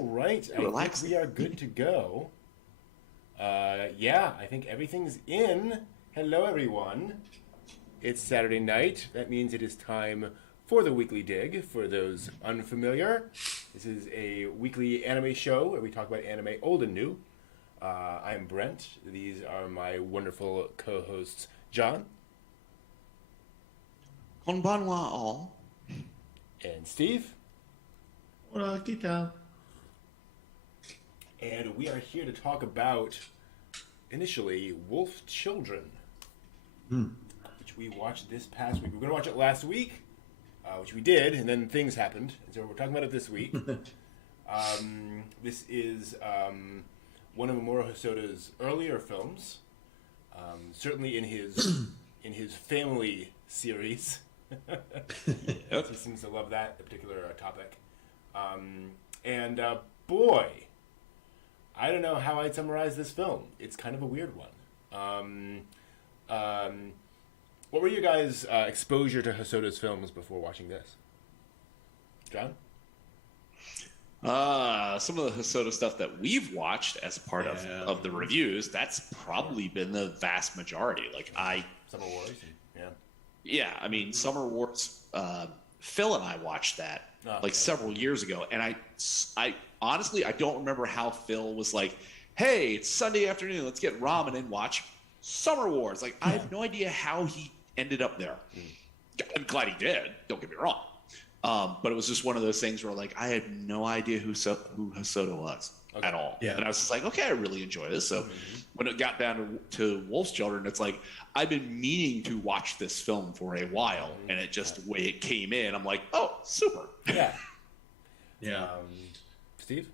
All right, I think we are good to go. I think everything's in. Hello, everyone. It's Saturday night. That means it is time for the Weekly Dig. For those unfamiliar, this is a weekly anime show where we talk about anime old and new. I'm Brent. These are my wonderful co-hosts, John. Konbanwa all. And Steve. Hola, ¿qué tal? And we are here to talk about, initially, Wolf Children, which we watched this past week. We were going to watch it last week, which we did, and then things happened. And so we're talking about it this week. This is one of Mamoru Hosoda's earlier films, certainly in his family series. Yep. He seems to love that particular topic. Boy, I don't know how I'd summarize this film. It's kind of a weird one. What were your guys' exposure to Hosoda's films before watching this? John? Some of the Hosoda stuff that we've watched as part of the reviews, that's probably been the vast majority. Like Summer Wars? Yeah, I mean, Summer Wars, Phil and I watched that several years ago, and I honestly, I don't remember how Phil was like, hey, it's Sunday afternoon, let's get ramen and watch Summer Wars. Like, I have no idea how he ended up there. I'm glad he did, don't get me wrong. But it was just one of those things where, like, I had no idea who Hosoda was at all. Yeah. And I was just like, okay, I really enjoy this. So when it got down to Wolf's Children, it's like, I've been meaning to watch this film for a while, and it just, the way it came in, I'm like, oh, super. Yeah. Yeah. Steve?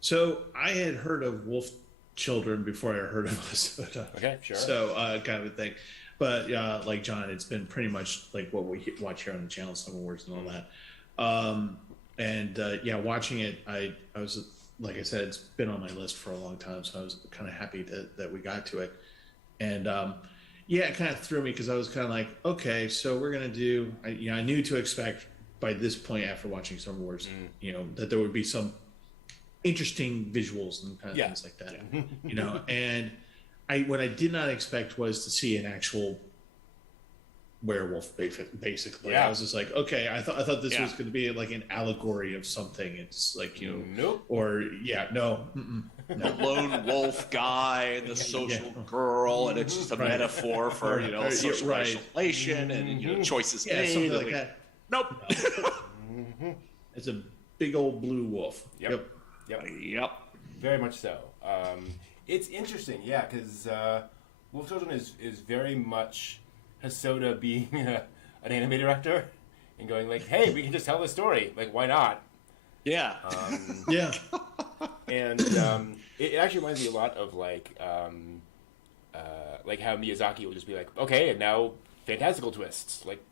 So I had heard of Wolf Children before I heard of Hosoda. Okay, sure. So kind of a thing. But like John, it's been pretty much like what we watch here on the channel, Summer Wars and all that. Watching it, I was, like I said, it's been on my list for a long time, so I was kind of happy that we got to it. And it kind of threw me because I was kind of like, okay, so we're gonna do. I knew to expect by this point after watching Summer Wars, that there would be some interesting visuals and kind of things like that, And what I did not expect was to see an actual werewolf, basically. I was just like, okay, I thought this was going to be like an allegory of something. It's like, nope. Or no. The lone wolf guy and the social girl, and it's just a metaphor for social isolation and choices made. Something like that. Nope. It's a big old blue wolf. Yep. Very much so. It's interesting, because Wolf Children is very much Hosoda being an anime director and going like, hey, we can just tell the story. Like, why not? Yeah. And it actually reminds me a lot of like how Miyazaki will just be like, okay, and now fantastical twists, like,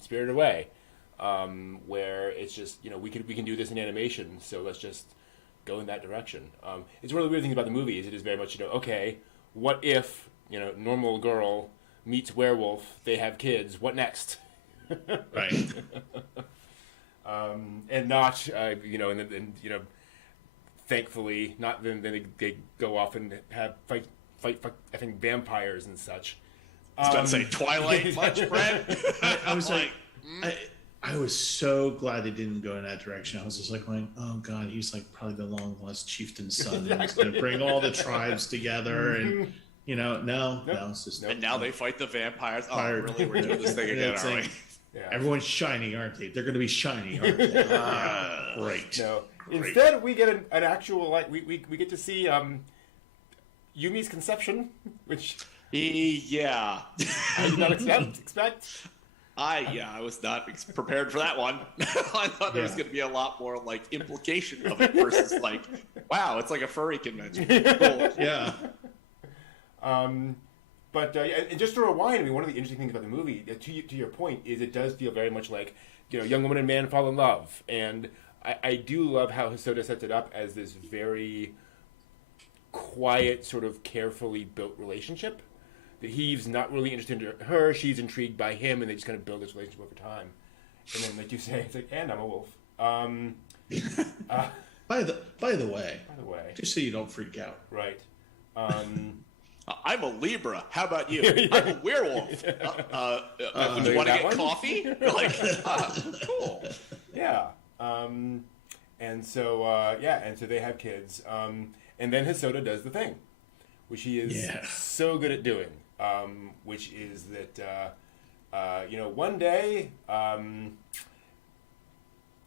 Spirited Away, where it's just, we can do this in animation, so let's just go in that direction. It's one of the weird things about the movie is it is very much, okay, what if, normal girl meets werewolf, they have kids, what next? Right. And not, thankfully, not then they go off and have fight I think vampires and such. I was about to say Twilight much, Brent? I was like, I was so glad they didn't go in that direction. I was just like going, oh God, he's like probably the long lost chieftain's son. Exactly. And he's going to bring all the tribes together and, no, it's just. And now they fight the vampires. Oh, really? We're doing this thing again, aren't we? Yeah. Everyone's shiny, aren't they? They're going to be shiny, aren't they? Great. No. Great. Instead, we get an actual, we get to see Yumi's conception, which... Yeah. I did not expect. I was not prepared for that one. I thought there was going to be a lot more like implication of it versus like, wow, it's like a furry convention. Cool. Yeah. But just to rewind, one of the interesting things about the movie, to your point, is it does feel very much like, young woman and man fall in love. And I do love how Hosoda sets it up as this very quiet, sort of carefully built relationship. That he's not really interested in her, she's intrigued by him, and they just kind of build this relationship over time. And then, like you say, it's like, and I'm a wolf. By the way, By the way, just so you don't freak out. right. I'm a Libra. How about you? I'm a werewolf. Do you want to get coffee? Like, cool. Yeah. And so they have kids. And then Hosoda does the thing, which he is so good at doing, which is that, one day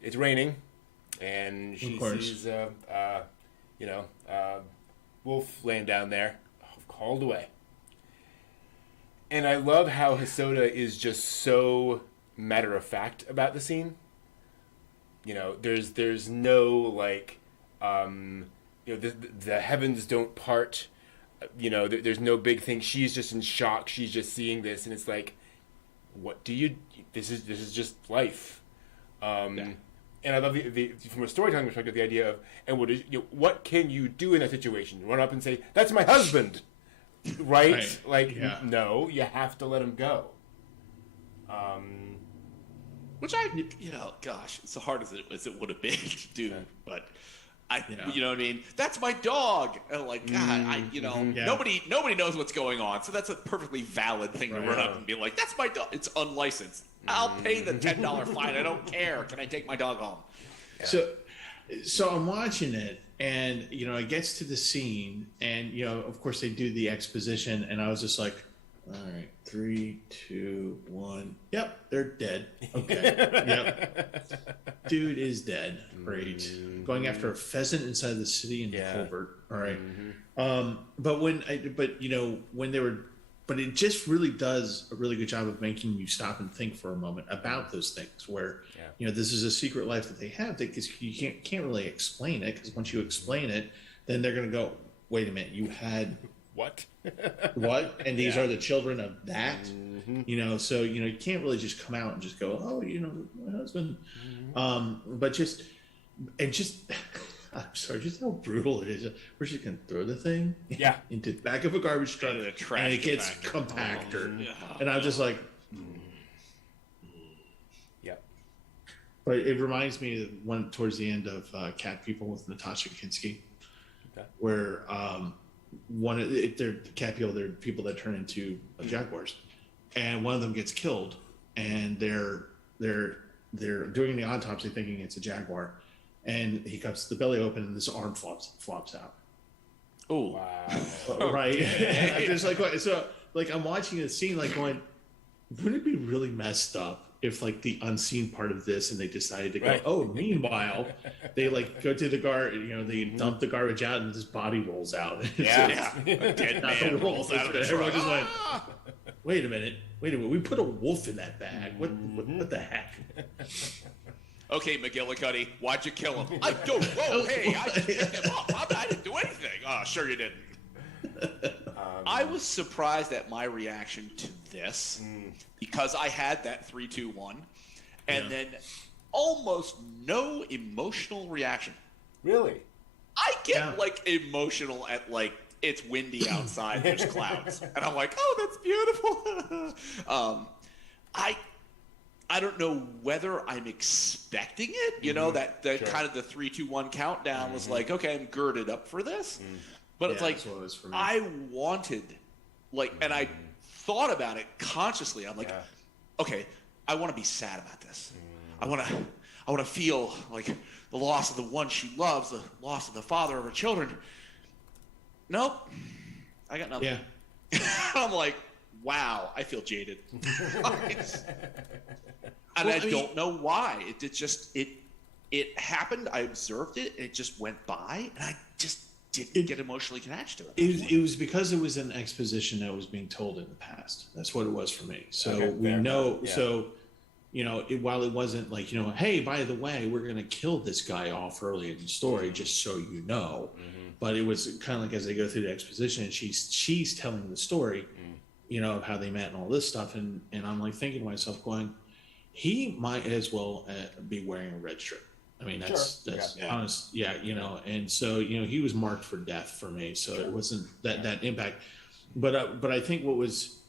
it's raining, and she sees, Wolf laying down there, called away. And I love how Hosoda is just so matter of fact about the scene. There's no like, the heavens don't part. There's no big thing. She's just in shock. She's just seeing this, and it's like, what do you? This is just life. And I love the from a storytelling perspective, the idea of, and what can you do in that situation? Run up and say, "That's my husband," right? No, you have to let him go. Which gosh, it's so hard as it would have been to do, but you know what I mean? That's my dog. And like, God, nobody knows what's going on, so that's a perfectly valid thing to run up and be like, "That's my dog." It's unlicensed. I'll pay the $10 fine. I don't care. Can I take my dog home? Yeah. So I'm watching it, and it gets to the scene, and of course they do the exposition, and I was just like, all right, 3, 2, 1. Yep, they're dead. Okay. Yep. Dude is dead. Great. Going after a pheasant inside the city in the culvert. All right. But it just really does a really good job of making you stop and think for a moment about those things where, this is a secret life that they have, because you can't really explain it, because once you explain it, then they're going to go, wait a minute, you had what? And these are the children of that, so, you can't really just come out and just go, oh, my husband. I'm sorry, just how brutal it is. We're just going to throw the thing into the back of a garbage truck, and it gets compactor. And I'm just like, But it reminds me of one towards the end of Cat People with Natasha Kinski, where they're cat people, they're people that turn into jaguars, and one of them gets killed, and they're doing the autopsy thinking it's a jaguar. And he cuts the belly open, and this arm flops out. Oh, wow! Right? I'm just like, so like I'm watching the scene, like going, wouldn't it be really messed up if like the unseen part of this, and they decided to go, oh, meanwhile, they like go to the they dump the garbage out, and this body rolls out. A dead man rolls out of the truck. Everyone just like, wait a minute, we put a wolf in that bag. What the heck? Okay, McGillicuddy, why'd you kill him? I don't know. Hey, I just picked him up. I didn't do anything. Oh, sure you didn't. I was surprised at my reaction to this because I had that 3, 2, 1, and then almost no emotional reaction. Really? I get like emotional at like it's windy outside, there's clouds, and I'm like, oh, that's beautiful. I don't know whether I'm expecting it, that kind of the 3, 2, 1 countdown was like, okay, I'm girded up for this. But it's like, I wanted, like, and I thought about it consciously. I'm like, okay, I want to be sad about this. I want to feel like the loss of the one she loves, the loss of the father of her children. Nope. I got nothing. Yeah. I'm like, wow, I feel jaded. And I don't know why. It happened. I observed it. And it just went by, and I just didn't get emotionally attached to it. It was because it was an exposition that was being told in the past. That's what it was for me. So we know. Yeah. So while it wasn't like hey, by the way, we're going to kill this guy off early in the story, just so you know. But it was kind of like as they go through the exposition, and she's telling the story, of how they met and all this stuff, and I'm like thinking to myself, going, he might as well be wearing a red strip. I mean, that's honest. Yeah, and so, he was marked for death for me. So it wasn't that impact. But I think what was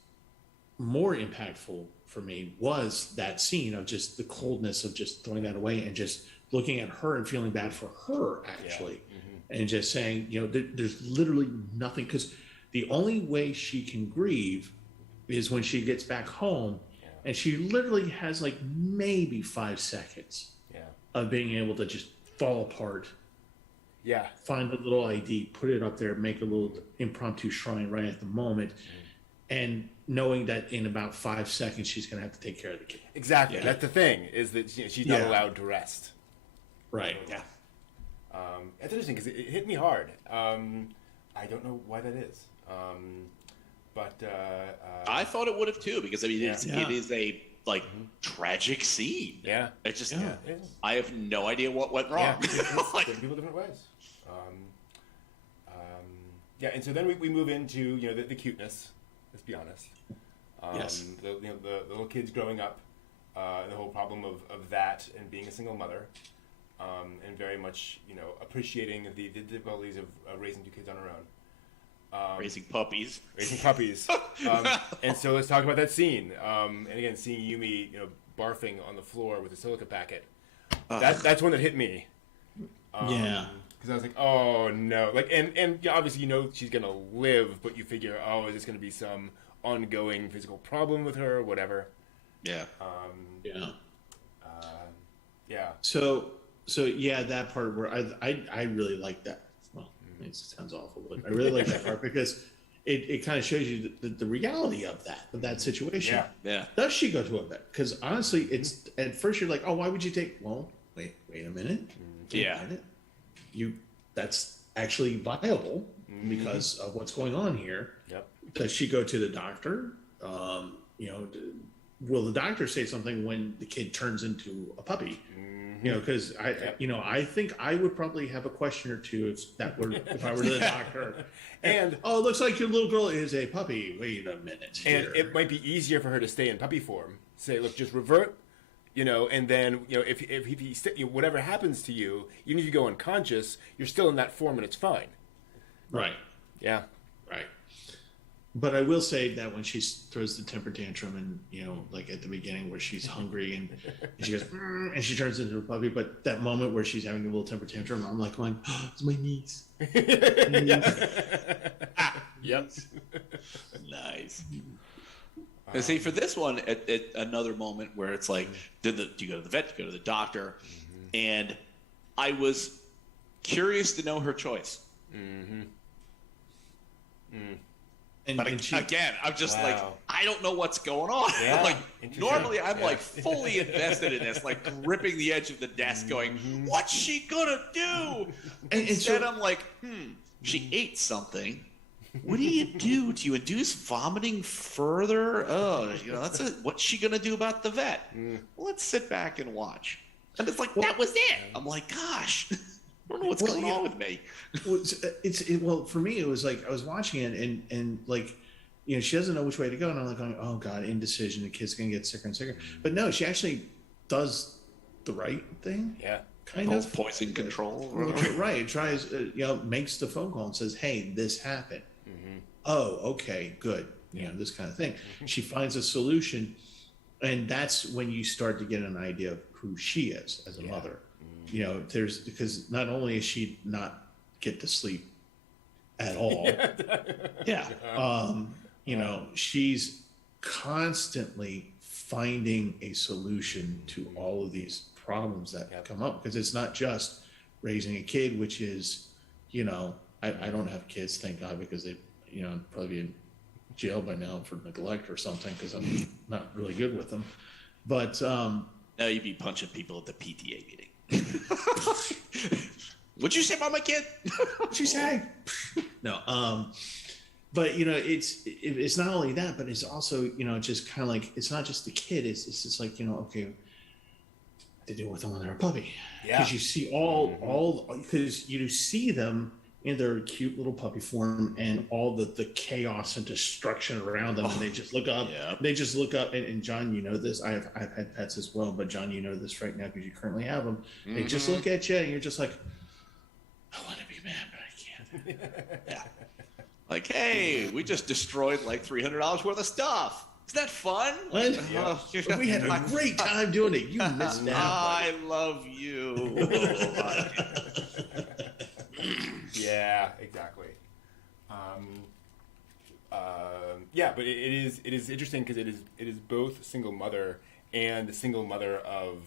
more impactful for me was that scene of just the coldness of just throwing that away and just looking at her and feeling bad for her actually, and just saying, there's literally nothing, because the only way she can grieve is when she gets back home, and she literally has like maybe 5 seconds of being able to just fall apart. Yeah. Find a little ID, put it up there, make a little impromptu shrine right at the moment, and knowing that in about 5 seconds she's going to have to take care of the kid. Exactly. Yeah. That's the thing, is that she's not allowed to rest. Right. Yeah. That's interesting because it hit me hard. I don't know why that is. But I thought it would have too, because I mean it is a tragic scene. Yeah. It's just I have no idea what went wrong. Yeah. People different ways. And so then we move into the cuteness. Let's be honest. Yes. The little kids growing up, the whole problem of that and being a single mother, and very much appreciating the difficulties of raising 2 kids on her own. Raising puppies. And so let's talk about that scene. And again, seeing Yumi, barfing on the floor with a silica packet. That's one that hit me. Because I was like, oh no, and obviously she's gonna live, but you figure, is this gonna be some ongoing physical problem with her or whatever? Yeah. So yeah, that part where I really like that. Well, it sounds awful, but I really like that part because it kind of shows you the reality of that situation. Yeah. Does she go to a vet? Because honestly, it's at first you're like, why would you take? Well, wait a minute. That's actually viable because of what's going on here. Yep. Does she go to the doctor? Will the doctor say something when the kid turns into a puppy? Because I think I would probably have a question or two if I were the doctor. And it looks like your little girl is a puppy. Wait a minute. And it might be easier for her to stay in puppy form. Say, look, just revert. And then if whatever happens to you, even if you go unconscious, you're still in that form and it's fine. Right. Yeah. Right. But I will say that when she throws the temper tantrum and, at the beginning where she's hungry and she goes, and she turns into a puppy, but that moment where she's having a little temper tantrum, I'm like going, it's my niece. Yep. Nice. And see, for this one, at another moment where it's like, do you go to the vet, do you go to the doctor? And I was curious to know her choice. But again, I'm just I don't know what's going on. Yeah, normally I'm fully invested in this, gripping the edge of the desk going, what's she gonna do? And instead I'm like, she ate something. What do you do? Do you induce vomiting further? What's she gonna do about the vet? Let's sit back and watch. And it's that was it. I'm like, gosh, I don't know what's going on with me. Well, for me, it was I was watching it and she doesn't know which way to go, and I'm going, oh God, indecision. The kid's gonna get sicker and sicker. But no, she actually does the right thing. Yeah. Kind of poison control. Right. Tries, makes the phone call and says, hey, this happened. Oh, okay, good. This kind of thing. She finds a solution, and that's when you start to get an idea of who she is as a mother. Because not only is she not get to sleep at all, she's constantly finding a solution to all of these problems that come up, because it's not just raising a kid, which is, I don't have kids, thank God, because they, probably be in jail by now for neglect or something, because I'm not really good with them. But no, you'd be punching people at the PTA meeting. What'd you say about my kid? What'd you say? No, but it's not only that, but it's also just kind of it's not just the kid. It's just okay, to deal with them when they're a puppy. Yeah. Because you see because you see them in their cute little puppy form and all the chaos and destruction around them, and they just look up. Yeah. They just look up, and John, this. I've had pets as well, but John, this right now because you currently have them. Mm-hmm. They just look at you, and you're just like, I want to be mad, but I can't. Yeah. Hey, we just destroyed $300 worth of stuff. that fun? Yeah. We had a great time doing it. You missed out. I love you. Yeah, exactly. Yeah, but it is interesting because it is both single mother and the single mother of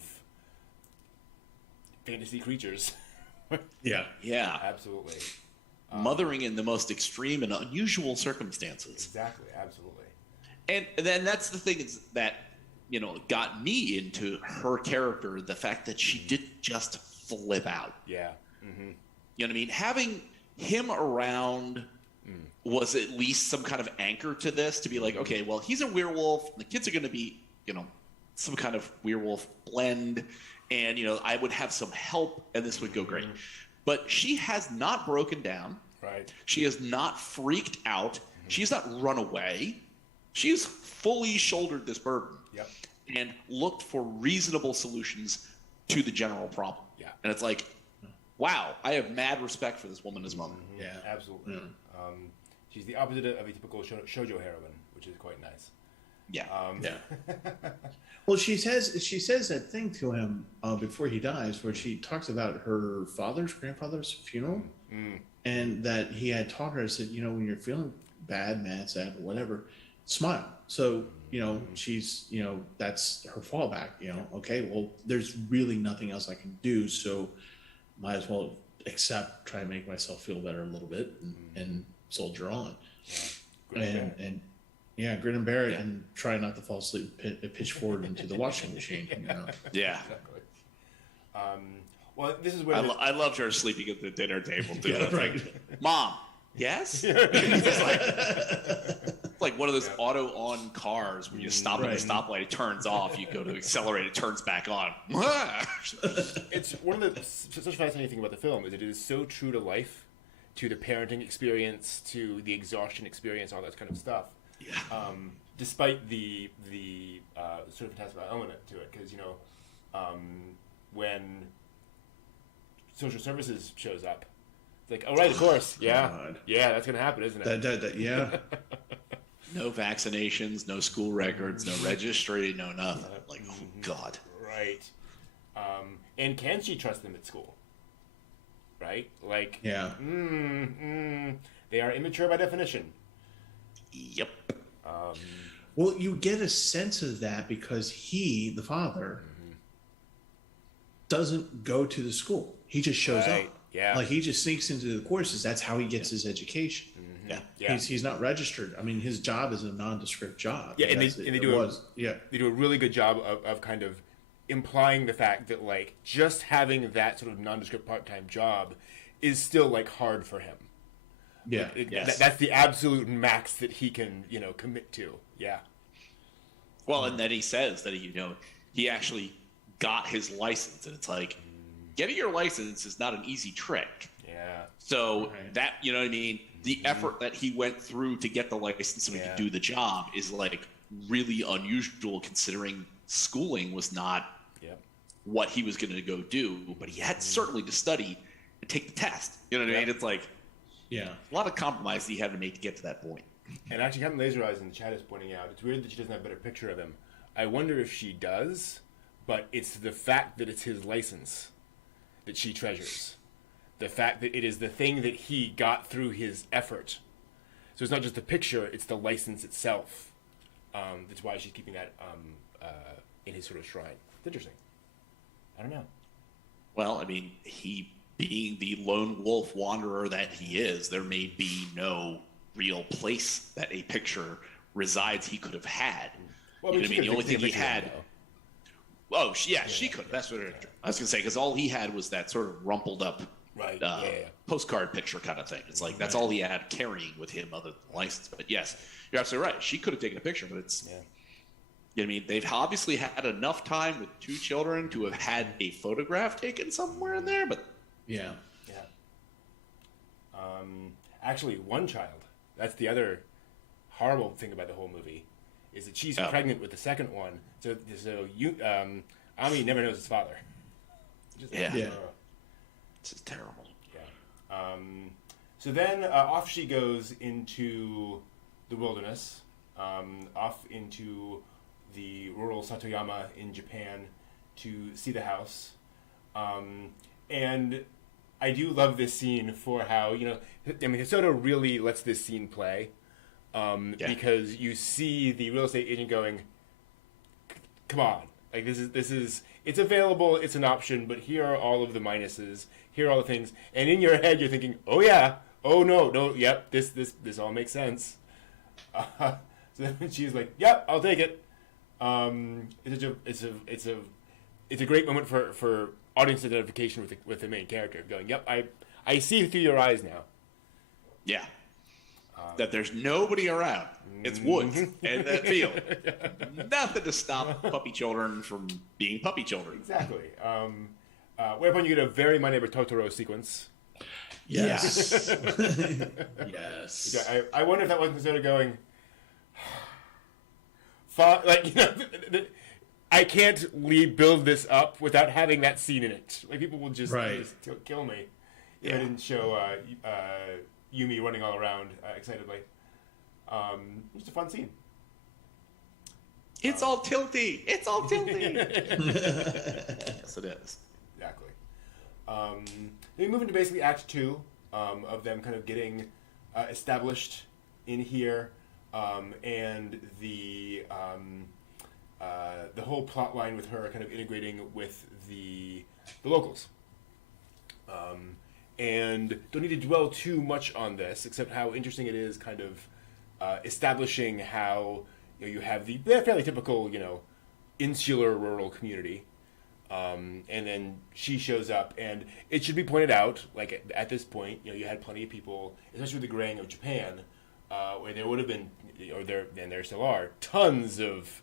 fantasy creatures. Yeah. Yeah. Absolutely. Mothering in the most extreme and unusual circumstances. Exactly, absolutely. And then that's the thing is that, got me into her character, the fact that she didn't just flip out. Yeah. Mm-hmm. You know what I mean? Having him around was at least some kind of anchor to this, to be like, okay, well, he's a werewolf. The kids are going to be, some kind of werewolf blend. And, I would have some help and this would go great. But she has not broken down. Right. She has not freaked out. She has not run away. She has fully shouldered this burden. Yep. And looked for reasonable solutions to the general problem. Yeah. And it's like, wow, I have mad respect for this woman as mother. Mm-hmm. Yeah, absolutely. She's the opposite of a typical shoujo heroine, which is quite nice. Yeah. Well, she says that thing to him before he dies, where she talks about her grandfather's funeral, and that he had taught her, said, when you're feeling bad, mad, sad, whatever, smile. So, she's, that's her fallback, okay, well, there's really nothing else I can do. So might as well try to make myself feel better a little bit and soldier on. Yeah. Grin and bear it and try not to fall asleep, pitch forward into the washing machine. Yeah. Exactly. Well, this is where I loved her sleeping at the dinner table too. Yeah, right. Mom, yes? It's like one of those auto-on cars where you stop at a stoplight, it turns off, you go to accelerate, it turns back on. It's one of the such a fascinating thing about the film is it is so true to life, to the parenting experience, to the exhaustion experience, all that kind of stuff. Yeah. Despite the sort of fantastical element to it, because when social services shows up, it's like, oh right, of course, yeah, that's gonna happen, isn't it? Yeah. No vaccinations, no school records, no registry, no nothing. Like, oh God. Right. And can she trust them at school? Right? Like, yeah. They are immature by definition. Yep. Well, you get a sense of that because he, the father, doesn't go to the school. He just shows up. Yeah. Like he just sneaks into the courses. That's how he gets his education. Yeah. He's not registered. I mean, his job is a nondescript job. Yeah, and they do a really good job of kind of implying the fact that like just having that sort of nondescript part-time job is still like hard for him. Yeah. That's the absolute max that he can, commit to. Yeah. Well, and then he says that he actually got his license, and it's like getting your license is not an easy trick. Yeah. So that, what I mean? The effort that he went through to get the license so he could do the job is like really unusual considering schooling was not what he was going to go do, but he had certainly to study and take the test. You know what I mean? It's like a lot of compromise that he had to make to get to that point. And actually, Captain Laser Eyes in the chat is pointing out, it's weird that she doesn't have a better picture of him. I wonder if she does, but it's the fact that it's his license that she treasures. The fact that it is the thing that he got through his effort. So it's not just the picture, it's the license itself. That's why she's keeping that in his sort of shrine. It's interesting. I don't know. Well, I mean, he being the lone wolf wanderer that he is, there may be no real place that a picture resides he could have had. Well, the only thing he had... she could. That's what I was going to say, because all he had was that sort of rumpled up postcard picture kind of thing. It's like that's all he had carrying with him other than the license. But yes, you're absolutely right. She could have taken a picture, but it's they've obviously had enough time with two children to have had a photograph taken somewhere in there. But actually, one child. That's the other horrible thing about the whole movie is that she's pregnant with the second one. So Ami never knows his father. This is terrible. Yeah. So then off she goes into the wilderness off into the rural Satoyama in Japan to see the house. And I do love this scene for how, Hosoda really lets this scene play. Because you see the real estate agent going, come on, like this is it's available, it's an option, but here are all of the minuses, here are all the things, and in your head you're thinking, oh yeah, oh no, yep, this all makes sense. So then she's like, yep, I'll take it. It's a great moment for audience identification with the main character, going, yep, I see through your eyes now. Yeah. That there's nobody around. It's woods and that field. Nothing to stop puppy children from being puppy children. Exactly. Whereupon you get a very My Neighbor Totoro sequence. Yes. Yes. I wonder if that wasn't sort of going, I can't rebuild this up without having that scene in it. Like, people will just kill me if I didn't show Yumi running all around excitedly. Just a fun scene. It's all tilty. It's all tilty. Yes, it is. Exactly. They move into basically Act 2 of them kind of getting established in here, and the whole plot line with her kind of integrating with the locals. And don't need to dwell too much on this, except how interesting it is kind of establishing how you have the fairly typical, insular rural community. And then she shows up, and it should be pointed out, like at this point, you had plenty of people, especially with the graying of Japan, where there would have been, and there still are, tons of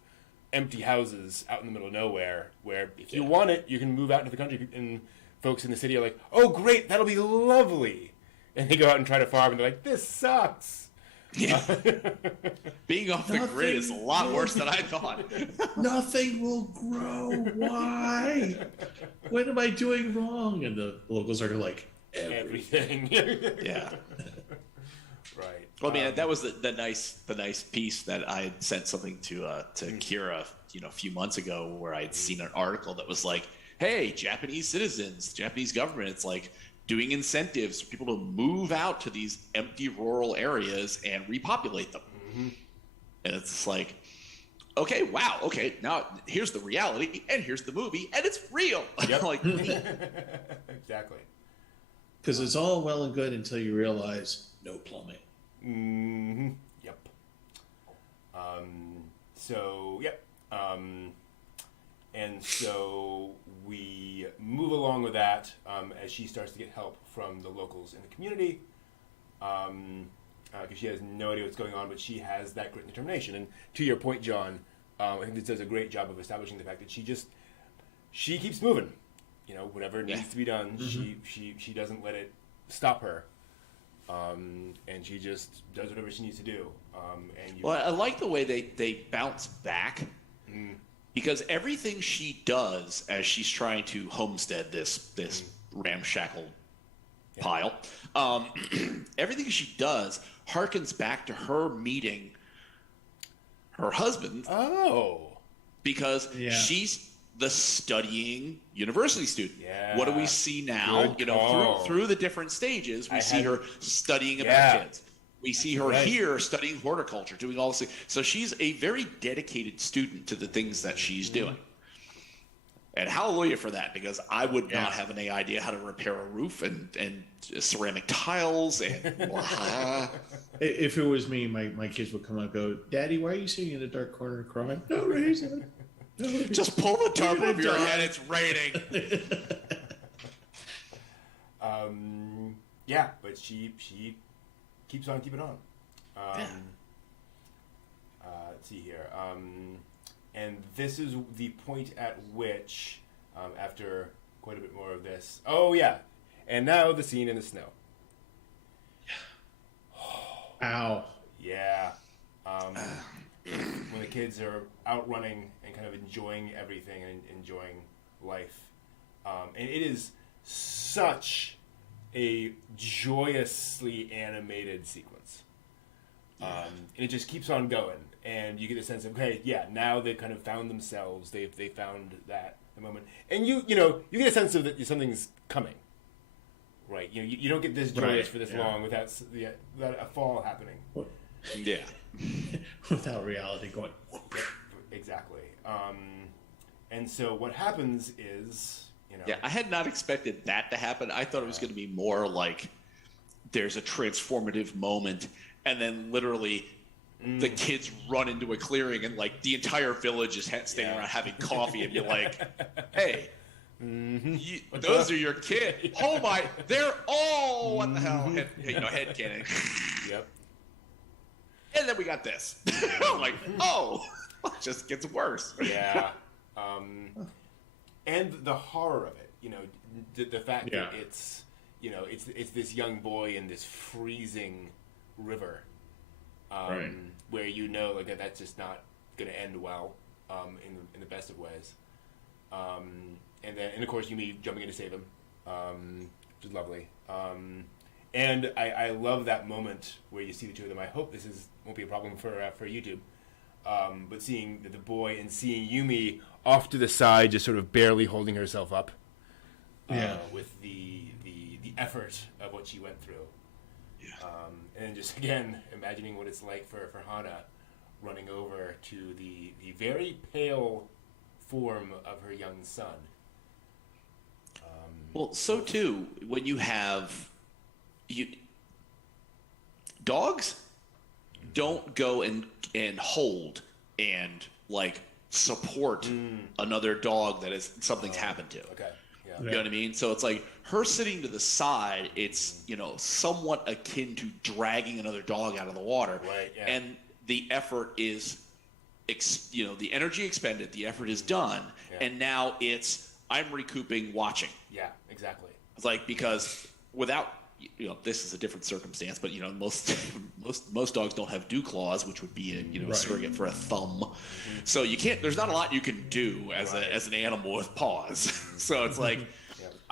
empty houses out in the middle of nowhere, where if you want it, you can move out into the country, and folks in the city are like, oh great, that'll be lovely. And they go out and try to farm, and they're like, this sucks. Yeah. Being off the grid is a lot worse than I thought. Nothing will grow. Why? What am I doing wrong? And the locals are like, everything. Yeah. Right. Well, I mean, that was the nice piece that I had sent something to Kira, a few months ago, where I had seen an article that was like, hey, Japanese citizens, Japanese government, it's like doing incentives for people to move out to these empty rural areas and repopulate them. Mm-hmm. And it's just like, okay, wow, okay, now here's the reality, and here's the movie, and it's real. Yep. Like, exactly. Because it's all well and good until you realize no plumbing. Mm-hmm. Yep. And so we move along with that as she starts to get help from the locals in the community, because she has no idea what's going on, but she has that grit and determination. And to your point, John, I think this does a great job of establishing the fact that she keeps moving. Whatever needs to be done, she doesn't let it stop her. And she just does whatever she needs to do. I like the way they bounce back. Because everything she does as she's trying to homestead this ramshackle pile, everything she does harkens back to her meeting her husband. Oh. Because she's the studying university student. Yeah. What do we see now? Through the different stages, we see her studying about kids. We see her here studying horticulture, doing all this things. So she's a very dedicated student to the things that she's doing. And hallelujah for that, because I would not have any idea how to repair a roof and ceramic tiles and blah. If it was me, my kids would come out and go, Daddy, why are you sitting in a dark corner crying? No reason. Just pull the tarp over your head, it's raining. But she keeps on keeping on. Let's see here. And this is the point at which, after quite a bit more of this... Oh, yeah. And now the scene in the snow. Ow. Yeah. When the kids are out running and kind of enjoying everything and enjoying life. And it is such a joyously animated sequence. and it just keeps on going, and you get a sense of, okay, yeah, now they've kind of found themselves. They found that moment, and you get a sense of that something's coming, right? You don't get this joyous for this long without a fall happening. Yeah, without reality going. Exactly. And so what happens is, yeah, I had not expected that to happen. I thought it was going to be more like there's a transformative moment, and then literally the kids run into a clearing, and like the entire village is standing around having coffee, and you're like, "Hey, those are your kids! Oh my, they're all what the hell?" Head cannon. Yep. And then we got this. I'm like, oh, it just gets worse. Yeah. And the horror of it, the fact that it's this young boy in this freezing river, where like that's just not going to end well, in the best of ways. And of course Yumi jumping in to save him, which is lovely. And I love that moment where you see the two of them. I hope this won't be a problem for YouTube. But seeing the boy and seeing Yumi off to the side, just sort of barely holding herself up, with the effort of what she went through, and then just again imagining what it's like for Hana running over to the very pale form of her young son. Well, so too when you have dogs don't go and hold and like support another dog that is something's happened to. Okay. Yeah. You know what I mean? So it's like her sitting to the side. It's somewhat akin to dragging another dog out of the water. Right. Yeah. And the effort is, the energy expended, the effort is done, and now it's I'm recouping watching. Yeah. Exactly. It's like because without. This is a different circumstance, but most dogs don't have dew claws, which would be a surrogate for a thumb. So you can't. There's not a lot you can do as an animal with paws. So it's like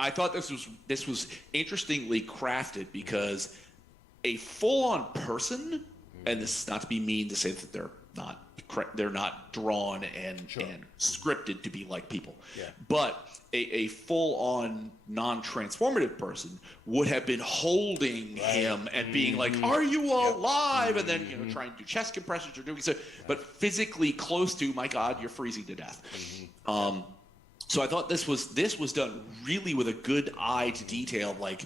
I thought this was interestingly crafted because a full-on person, and this is not to be mean to say that they're not drawn and scripted to be like people, but a full-on non-transformative person would have been holding him and being like, "Are you alive?" And then trying to do chest compressions or doing so, but physically close to, my God, you're freezing to death. So I thought this was done really with a good eye to detail. Like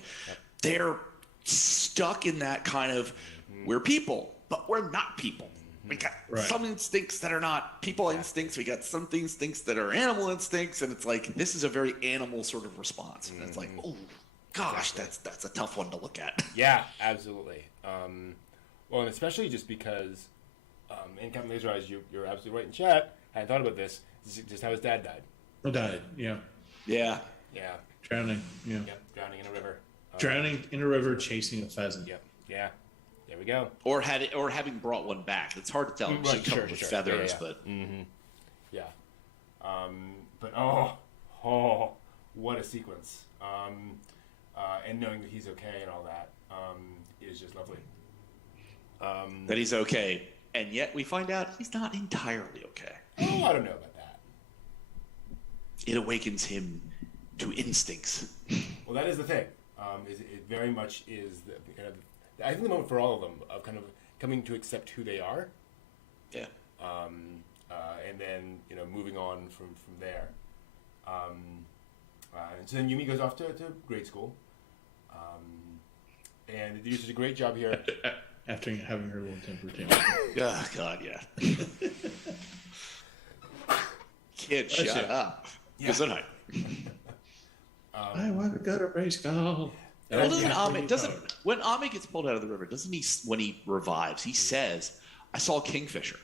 they're stuck in that kind of we're people, but we're not people. We got some instincts that are not people instincts. We got some instincts that are animal instincts, and it's like this is a very animal sort of response. And it's like, oh gosh, that's a tough one to look at. Yeah, absolutely. Well, and especially just because, in Captain Laser Eyes, you're absolutely right in chat. I hadn't thought about this. This is just how his dad died. Oh, died. Yeah. Yeah. Yeah. Drowning. Yeah. Yep. Drowning in a river. Drowning in a river, chasing a pheasant. Yep. Yeah. There we go. Or having brought one back. It's hard to tell. It's covered with feathers, but yeah. But what a sequence. And knowing that he's okay and all that is just lovely. That he's okay, and yet we find out he's not entirely okay. Oh, I don't know about that. It awakens him to instincts. Well, that is the thing. It very much is the kind of. I think the moment for all of them of kind of coming to accept who they are. Yeah. And then moving on from there. And so then Yumi goes off to grade school. And they do a great job here. After having her little temper tantrum. Oh, God, yeah. Kid, shut up. Yeah. Good night. I want to go to race school. Well, when Ami gets pulled out of the river, doesn't he, when he revives, he says, I saw a kingfisher.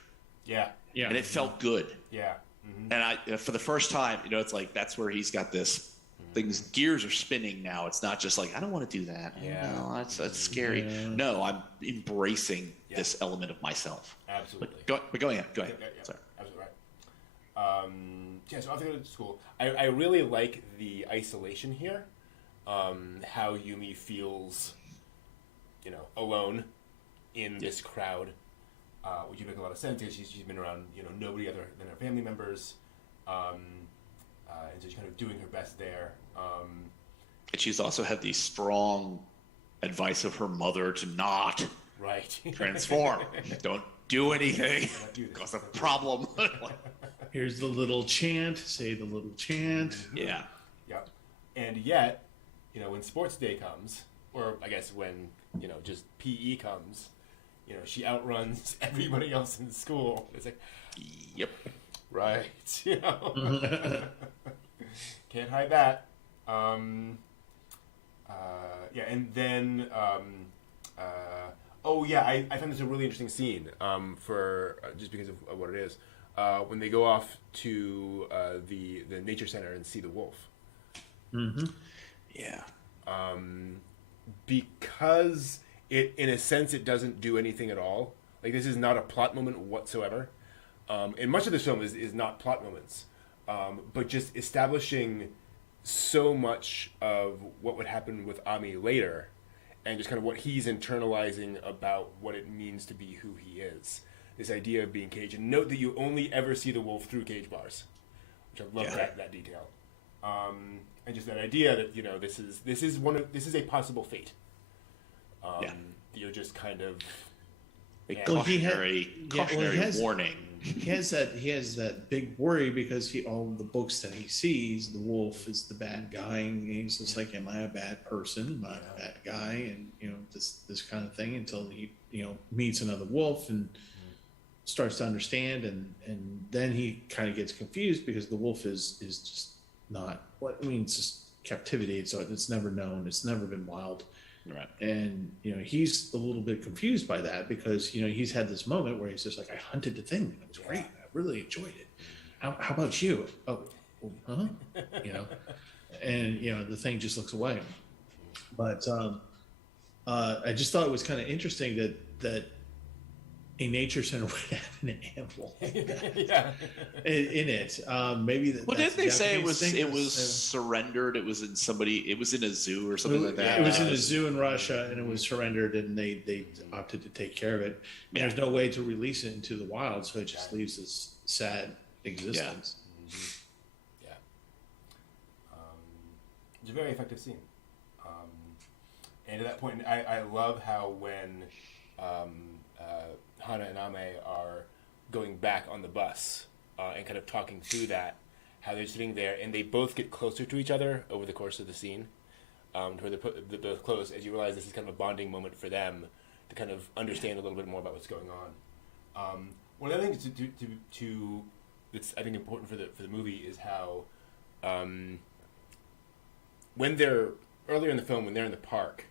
Yeah. Yeah. And it felt good. Yeah. Mm-hmm. And for the first time, it's like that's where he's got this gears are spinning now. It's not just like, I don't want to do that. Yeah. No, that's scary. Yeah. No, I'm embracing this element of myself. Absolutely. But go ahead. Go ahead. Yeah, Sorry. Absolutely right. So after going to school, I really like the isolation here. How Yumi feels, alone in this crowd. which would make a lot of sense because she's been around nobody other than her family members, and so she's kind of doing her best there. And she's also had the strong advice of her mother to not transform. Don't do anything. Cause a problem. Here's the little chant. Say the little chant. Yeah. Yep. And yet, when sports day comes, or I guess when just PE comes, she outruns everybody else in school. It's like, yep. Right. Can't hide that. Yeah, and then I found this a really interesting scene for just because of what it is. When they go off to the nature center and see the wolf. Mm-hmm. Yeah. Because in a sense, it doesn't do anything at all. Like, this is not a plot moment whatsoever. And much of this film is not plot moments, but just establishing so much of what would happen with Ami later, and just kind of what he's internalizing about what it means to be who he is. This idea of being caged. And note that you only ever see the wolf through cage bars, which I love that detail. And just that idea that this is a possible fate. You're just kind of cautionary warning. He has that big worry because all the books that he sees, the wolf is the bad guy, and he's just like, am I a bad person? Am I a bad guy? And this kind of thing, until he meets another wolf and starts to understand, and then he kind of gets confused because the wolf is just not it's just captivity, so it's never known, it's never been wild. Right. And he's a little bit confused by that because he's had this moment where he's just like, I hunted the thing, it was great, I really enjoyed it. How about you? Oh, huh? And the thing just looks away. But I just thought it was kind of interesting that a nature center would have an animal in it. Maybe well, didn't they say it was surrendered? It was in a zoo or something like that. It was in a zoo in Russia, and it was surrendered, and they opted to take care of it. Yeah. There's no way to release it into the wild, so it just leaves this sad existence. Yeah. Yeah. It's a very effective scene. And at that point, I love how when Hana and Ame are going back on the bus and kind of talking through that, how they're sitting there and they both get closer to each other over the course of the scene, to where they're both close, as you realize this is kind of a bonding moment for them to kind of understand a little bit more about what's going on. One of the things that's I think important for the movie is how when they're earlier in the film, when they're in the park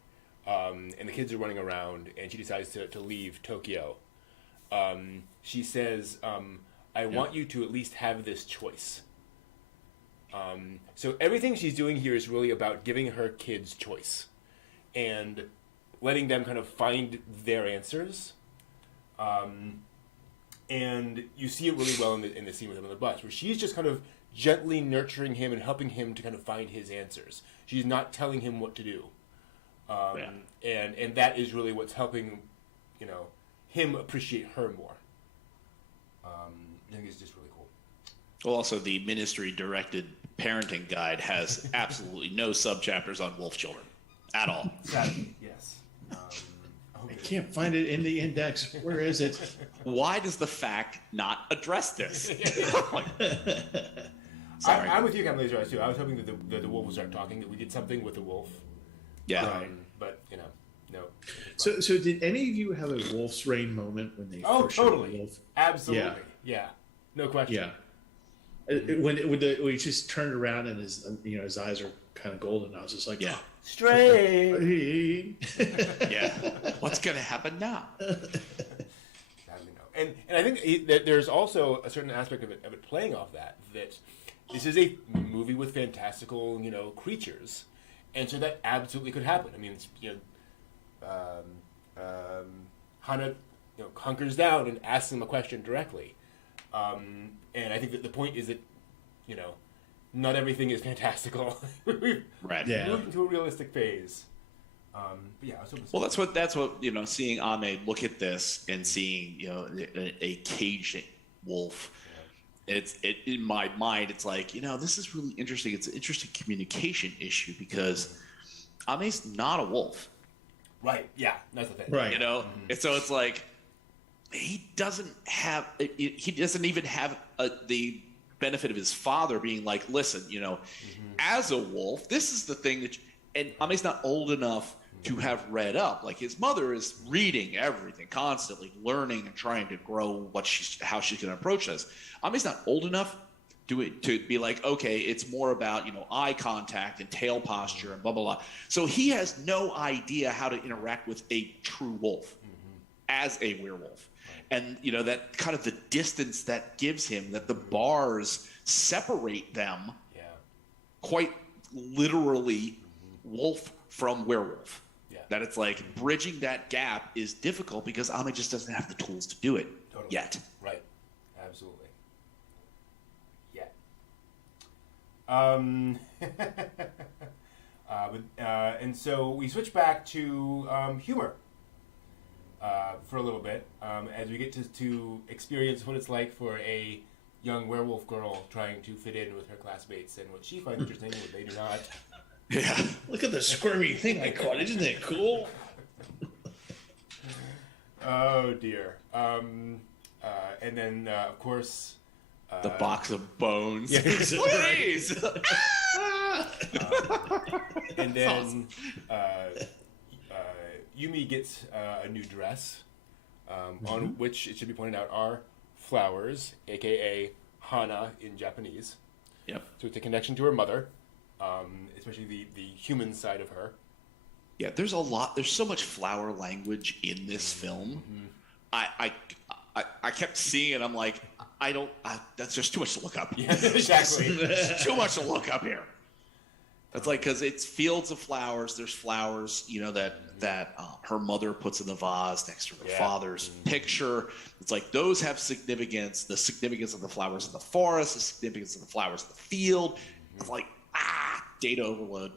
and the kids are running around and she decides to leave Tokyo, she says, I want you to at least have this choice. So everything she's doing here is really about giving her kids choice and letting them kind of find their answers. And you see it really well in the scene with him on the bus, where she's just kind of gently nurturing him and helping him to kind of find his answers. She's not telling him what to do. And that is really what's helping, him appreciate her more. I think it's just really cool. Well, also the ministry-directed parenting guide has absolutely no subchapters on wolf children at all. Sadly, yes. I can't find it in the index. Where is it? Why does the fact not address this? Sorry. I'm with you, Captain Laser Eyes, too. I was hoping that the wolf would start talking, that we did something with the wolf. Yeah. But, no. So did any of you have a wolf's rain moment when they first totally. showed the wolf? Absolutely. Yeah. No question. Yeah. When he just turned around and his eyes are kind of golden, I was just like, straight. Yeah. What's going to happen now? And I think that there's also a certain aspect of it playing off that this is a movie with fantastical, creatures. And so that absolutely could happen. I mean, it's, Hana, hunkers down and asks him a question directly. And I think that the point is that, not everything is fantastical. We've moved into a realistic phase. But yeah, I was hoping. Well, that's what seeing Ame look at this and seeing a caged wolf. In my mind, it's like, this is really interesting. It's an interesting communication issue because Ame's not a wolf. Right. Yeah, that's the thing. Right. And so it's like he doesn't even have the benefit of his father being like, listen, as a wolf, this is the thing and Ame's not old enough to have read up. Like his mother is reading everything constantly, learning and trying to grow how she's going to approach this. Ame's not old enough to be like, okay, it's more about eye contact and tail posture and blah blah blah. So he has no idea how to interact with a true wolf as a werewolf, and that kind of the distance that gives him, that the bars separate them, quite literally, wolf from werewolf. That it's like bridging that gap is difficult because Ame just doesn't have the tools to do it yet. Right. Absolutely. And so we switch back to humor for a little bit as we get to experience what it's like for a young werewolf girl trying to fit in with her classmates and what she finds interesting and what they do not. Yeah. Look at the squirmy thing I caught. Isn't it cool? Oh, dear. And then, of course... the box of bones. Yeah. Please! And then Yumi gets a new dress, on which, it should be pointed out, are flowers, a.k.a. Hana in Japanese. Yep. So it's a connection to her mother, especially the human side of her. Yeah, there's so much flower language in this film. I kept seeing it. I'm like, that's just too much to look up. Yeah, exactly. It's too much to look up here. It's like, because it's fields of flowers. There's flowers, that her mother puts in the vase next to her father's picture. It's like those have significance. The significance of the flowers in the forest, the significance of the flowers in the field. It's like, data overload.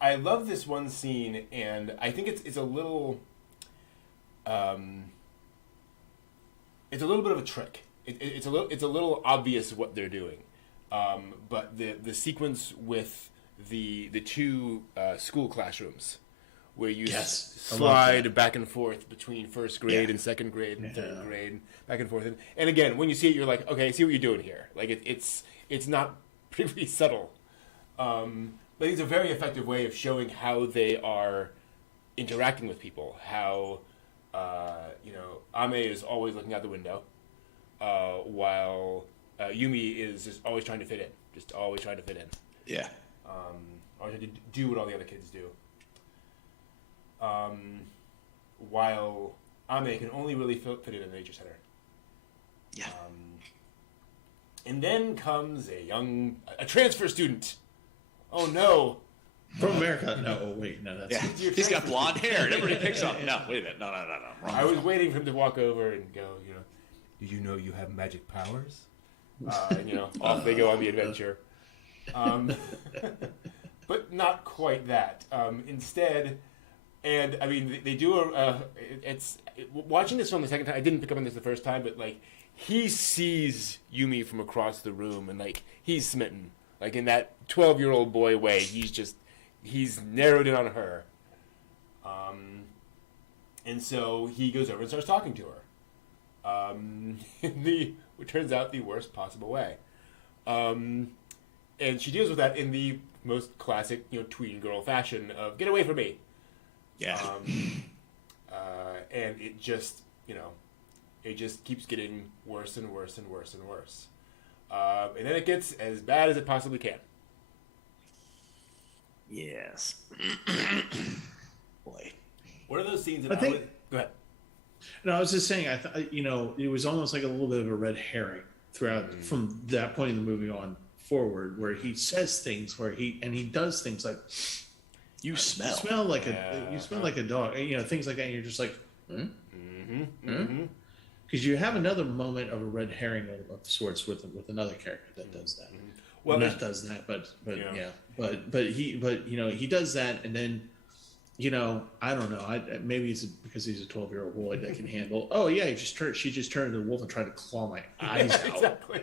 I love this one scene, and I think it's a little... it's a little bit of a trick. It's a little obvious what they're doing, but the sequence with the two school classrooms, where you slide back and forth between first grade and second grade and third grade, back and forth, and again, when you see it, you're like, okay, I see what you're doing here. Like it's not pretty subtle, but it's a very effective way of showing how they are interacting with people. How Ame is always looking out the window, while Yumi is just always trying to fit in. Just always trying to fit in. Yeah. Always trying to do what all the other kids do. While Ame can only really fit in the nature center. Yeah. And then comes a transfer student. Oh no. From America. No, wait, no, that's... Yeah. He's got blonde hair. Everybody picks up. No, wait a minute. No. Wrong. I was waiting for him to walk over and go, did you know you have magic powers? And, off they go on the adventure. But not quite that. Instead, and I mean, they do watching this film the second time, I didn't pick up on this the first time, but like, he sees Yumi from across the room and like, he's smitten. Like in that 12-year-old boy way, he's narrowed in on her. And so he goes over and starts talking to her. In what turns out the worst possible way. And she deals with that in the most classic, tween girl fashion of "get away from me." Yeah. And it just, it just keeps getting worse and worse and worse and worse. And then it gets as bad as it possibly can. Yes. Boy. What are those scenes that go ahead. No, I was just saying, I thought, it was almost like a little bit of a red herring throughout from that point in the movie on forward, where he says things he does things like, you smell like a dog, things like that, and you're just like, because you have another moment of a red herring of sorts with another character that does that. Well, Matt does that, but Yeah. he does that, and then I don't know. Maybe it's because he's a 12-year-old boy that can handle. Oh yeah, she just turned into a wolf and tried to claw my eyes out. Exactly.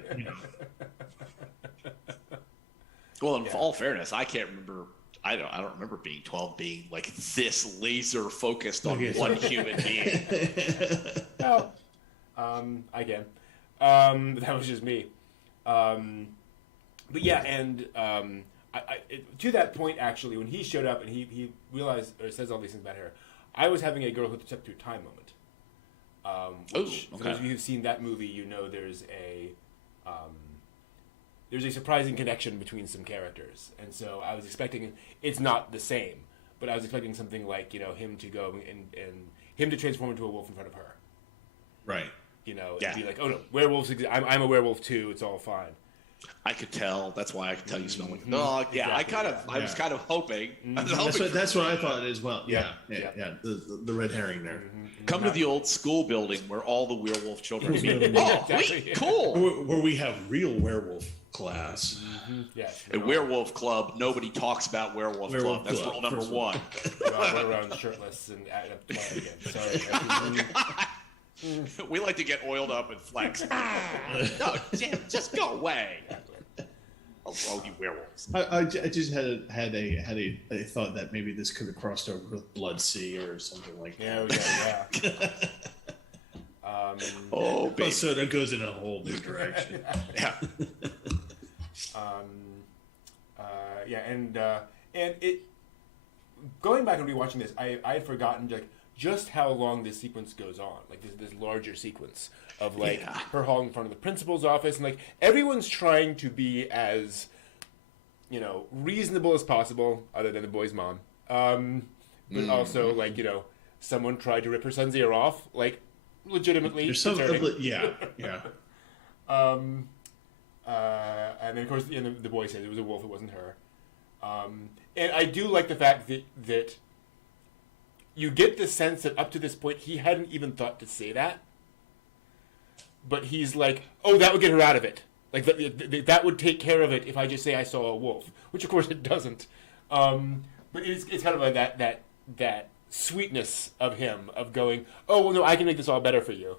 Well, in all fairness, I can't remember. I don't remember being 12, being like this laser focused on one human being. No, I can. That was just me. But yeah, and to that point, actually, when he showed up and he realized or says all these things about her, I was having a girl who stepped through time moment. Which, for those of you who've seen that movie, there's a surprising connection between some characters, and so I was expecting it's not the same, but I was expecting something like him to go and him to transform into a wolf in front of her, right? And be like, oh no, werewolves. I'm a werewolf too. It's all fine. I could tell. That's why I could tell you smell like a dog. Yeah, exactly. I was kind of hoping. That's what I thought as well. Yeah. The red herring there. Come to the old school building where all the werewolf children meet. Exactly. Cool. Where we have real werewolf class. Yes. A werewolf club. Nobody talks about werewolf club. That's rule number one. We're around shirtless and at a play again. Sorry. We like to get oiled up and flex. No, damn, just go away. Oh, you werewolves! I just had a thought that maybe this could have crossed over with Blood Sea or something like that. Oh, baby. So that goes in a whole new direction. Yeah. And it going back and rewatching this, I had forgotten just how long this sequence goes on. Like this larger sequence of her hauling in front of the principal's office, and everyone's trying to be as reasonable as possible, other than the boy's mom. But also someone tried to rip her son's ear off, legitimately. There's yeah. And then of course the boy says it was a wolf, it wasn't her. And I do like the fact that you get the sense that up to this point he hadn't even thought to say that, but he's like, oh, that would get her out of it. That would take care of it if I just say I saw a wolf, which of course it doesn't. But it's kind of like that sweetness of him of going, oh well, no, I can make this all better for you.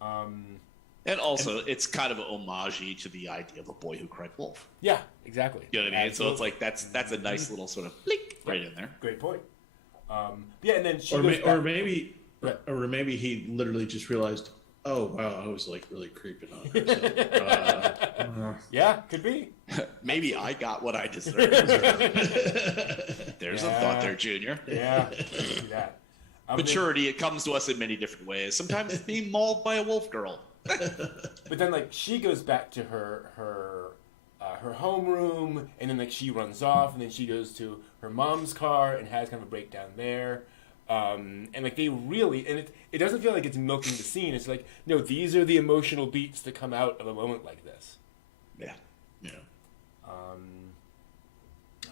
And also, it's kind of an homage to the idea of a boy who cried wolf. Yeah, exactly. You know what I mean? Absolutely. So it's that's a nice little sort of blink right in there. Great point. And then she or maybe he literally just realized, oh wow, I was really creeping on her. So, yeah, could be. Maybe I got what I deserved. There's a thought there, Junior. Yeah, see that. Maturity, it comes to us in many different ways. Sometimes it's being mauled by a wolf girl. But then she goes back to her homeroom, and then she runs off, and then she goes to her mom's car and has kind of a breakdown there. And they really, and it doesn't feel like it's milking the scene. It's no, these are the emotional beats that come out of a moment like this. Yeah.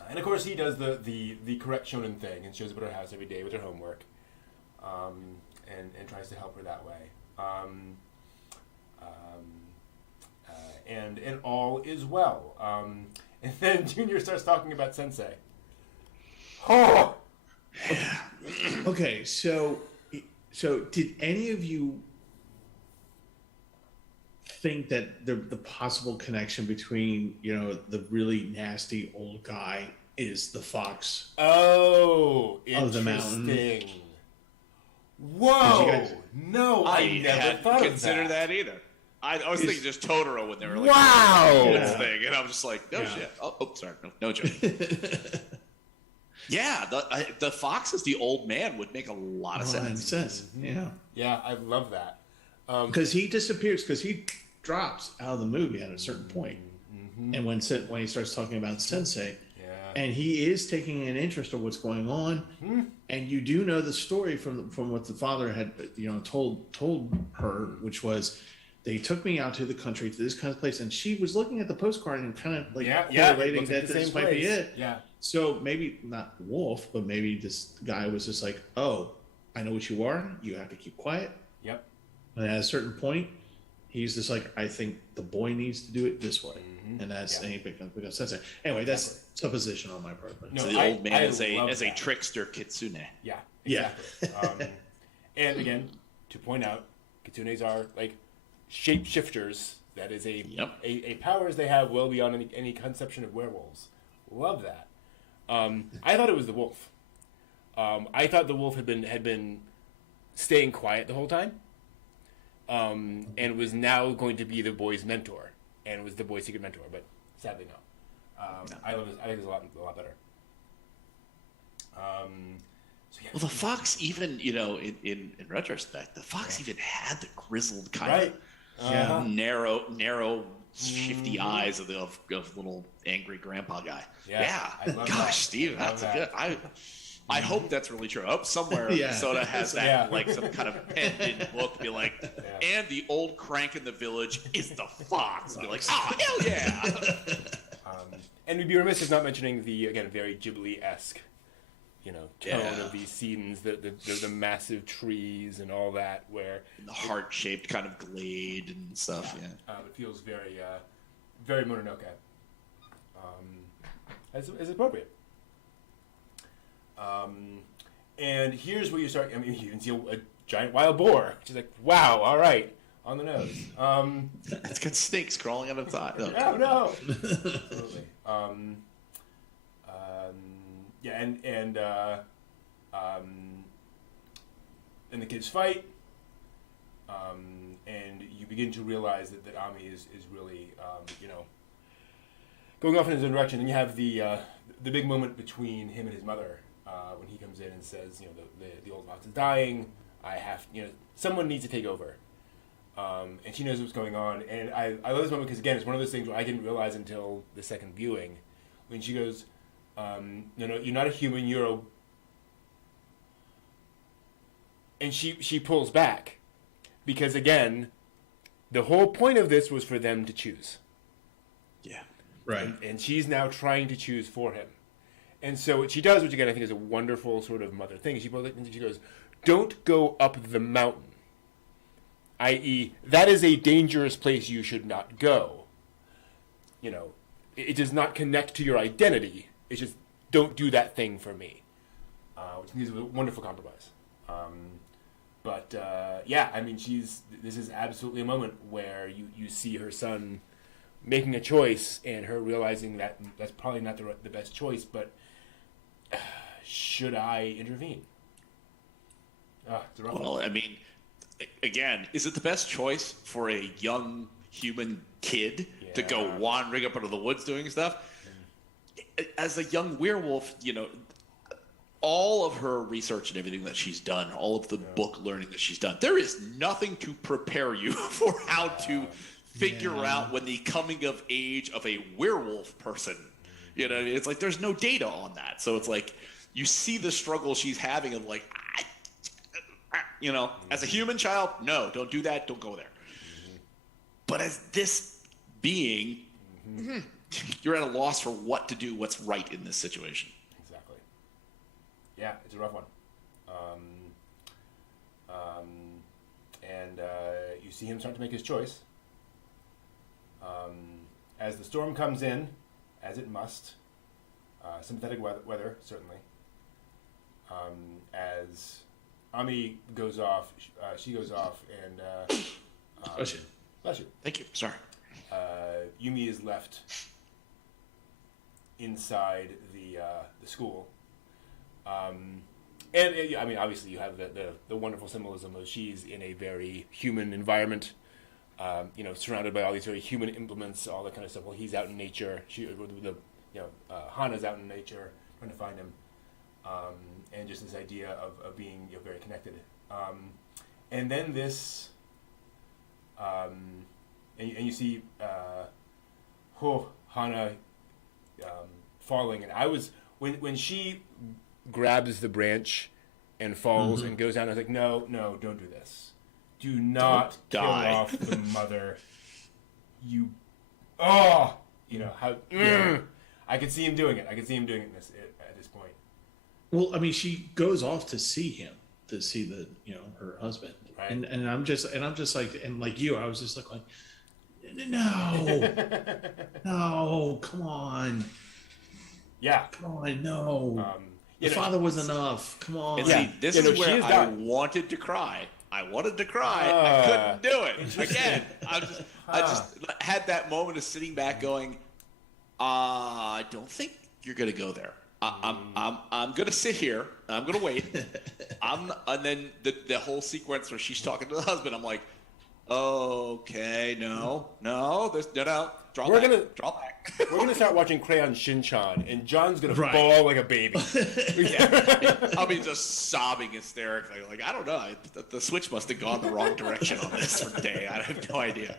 And of course he does the correct shonen thing and shows up at her house every day with her homework, and tries to help her that way. And all is well. And then Junior starts talking about Sensei. Oh! Okay, so did any of you think that the possible connection between the really nasty old guy is the fox? Oh, of the mountain. Whoa! No, I never thought consider that either. I was thinking just Totoro when they were wow, thing, and I was just like, no shit. Oh, sorry, no joke. Yeah, the fox as the old man would make a lot of sense. Mm-hmm. Yeah, I love that. Because he disappears, because he drops out of the movie at a certain point. Mm-hmm. And when he starts talking about Sensei, and he is taking an interest in what's going on, and you do know the story from what the father had told her, which was, they took me out to the country, to this kind of place, and she was looking at the postcard and kind of correlating that this might be it. Yeah. So maybe not wolf, but maybe this guy was just like, oh, I know what you are. You have to keep quiet. Yep. And at a certain point, he's just like, I think the boy needs to do it this way, and that's because that's it. Anyway, that's supposition on my part. But. No, so the old man is a trickster kitsune. Yeah, exactly. And again, to point out, kitsunes are like shapeshifters. That is a powers they have well beyond any conception of werewolves. Love that. I thought it was the wolf. I thought the wolf had been staying quiet the whole time, and was now going to be the boy's mentor, and was the boy's secret mentor. But sadly, no. I love this. I think it's a lot better. Well, the fox even, in retrospect, the fox even had the grizzled kind of narrow, shifty eyes of little angry grandpa guy. Yeah. Gosh, Steve, that's a good. I hope that's really true. I hope somewhere Soda has that, like some kind of penned-in book, be like, and the old crank in the village is the fox. Be like, oh, hell yeah! And we'd be remiss if not mentioning the, again, very Ghibli-esque, tone of these scenes, the massive trees and all that, where the heart-shaped kind of glade and stuff. It feels very, very Mononoke, as appropriate. And here's where you start. I mean, you can see a giant wild boar, which is like, wow, all right, on the nose. It's got snakes crawling out of the eye. Oh no! Absolutely. And the kids fight, and you begin to realize that Ami is really, going off in his own direction. And you have the big moment between him and his mother when he comes in and says, the old fox is dying. Someone needs to take over. And she knows what's going on. And I love this moment because, again, it's one of those things where I didn't realize until the second viewing. When she goes, no, you're not a human, you're a... And she pulls back. Because, again, the whole point of this was for them to choose. Yeah. Right. And she's now trying to choose for him. And so what she does, which, again, I think is a wonderful sort of mother thing, she goes, don't go up the mountain. I.e., that is a dangerous place you should not go. It does not connect to your identity. It's just, don't do that thing for me. Which is a wonderful compromise. This is absolutely a moment where you see her son making a choice and her realizing that that's probably not the best choice, but should I intervene? It's a rough one. I mean, again, is it the best choice for a young human kid to go wandering up into the woods doing stuff? As a young werewolf, all of her research and everything that she's done, all of the book learning that she's done, there is nothing to prepare you for how to figure out when the coming of age of a werewolf person. It's like there's no data on that. So it's like you see the struggle she's having of like, as a human child, no, don't do that, don't go there. But as this being, you're at a loss for what to do, what's right in this situation. Exactly. Yeah, it's a rough one. You see him start to make his choice. As the storm comes in, as it must, sympathetic weather certainly. As Ami goes off, she goes off, and Bless you. Bless you. Thank you. Sorry. Yumi is left inside the school, and obviously you have the wonderful symbolism of she's in a very human environment, surrounded by all these very human implements, all that kind of stuff. Well, he's out in nature. Hana's out in nature trying to find him, and just this idea of being very connected. And then this, and you see Hana falling, and I was when she grabs the branch and falls and goes down, I was like, no, don't do this. Do not kill off the mother. I could see him doing it. I could see him doing it at this point. Well, I mean, she goes off to see him. to see the her husband, Right. and I'm just like, and like you, I was just like no, no, come on, Yeah. no. The You know, father was enough. Come on. And see, this is she where is I done. wanted to cry. I wanted to cry. I couldn't do it. Again, I just had that moment of sitting back going, I don't think you're going to go there. I'm going to sit here. I'm going to wait. And then the whole sequence where she's talking to the husband, I'm like, okay, no, draw back. We're gonna start watching Crayon Shin-chan, and John's gonna Right. bawl like a baby. I'll be just sobbing hysterically. Like, I don't know. The switch must have gone the wrong direction on this for day. I have no idea.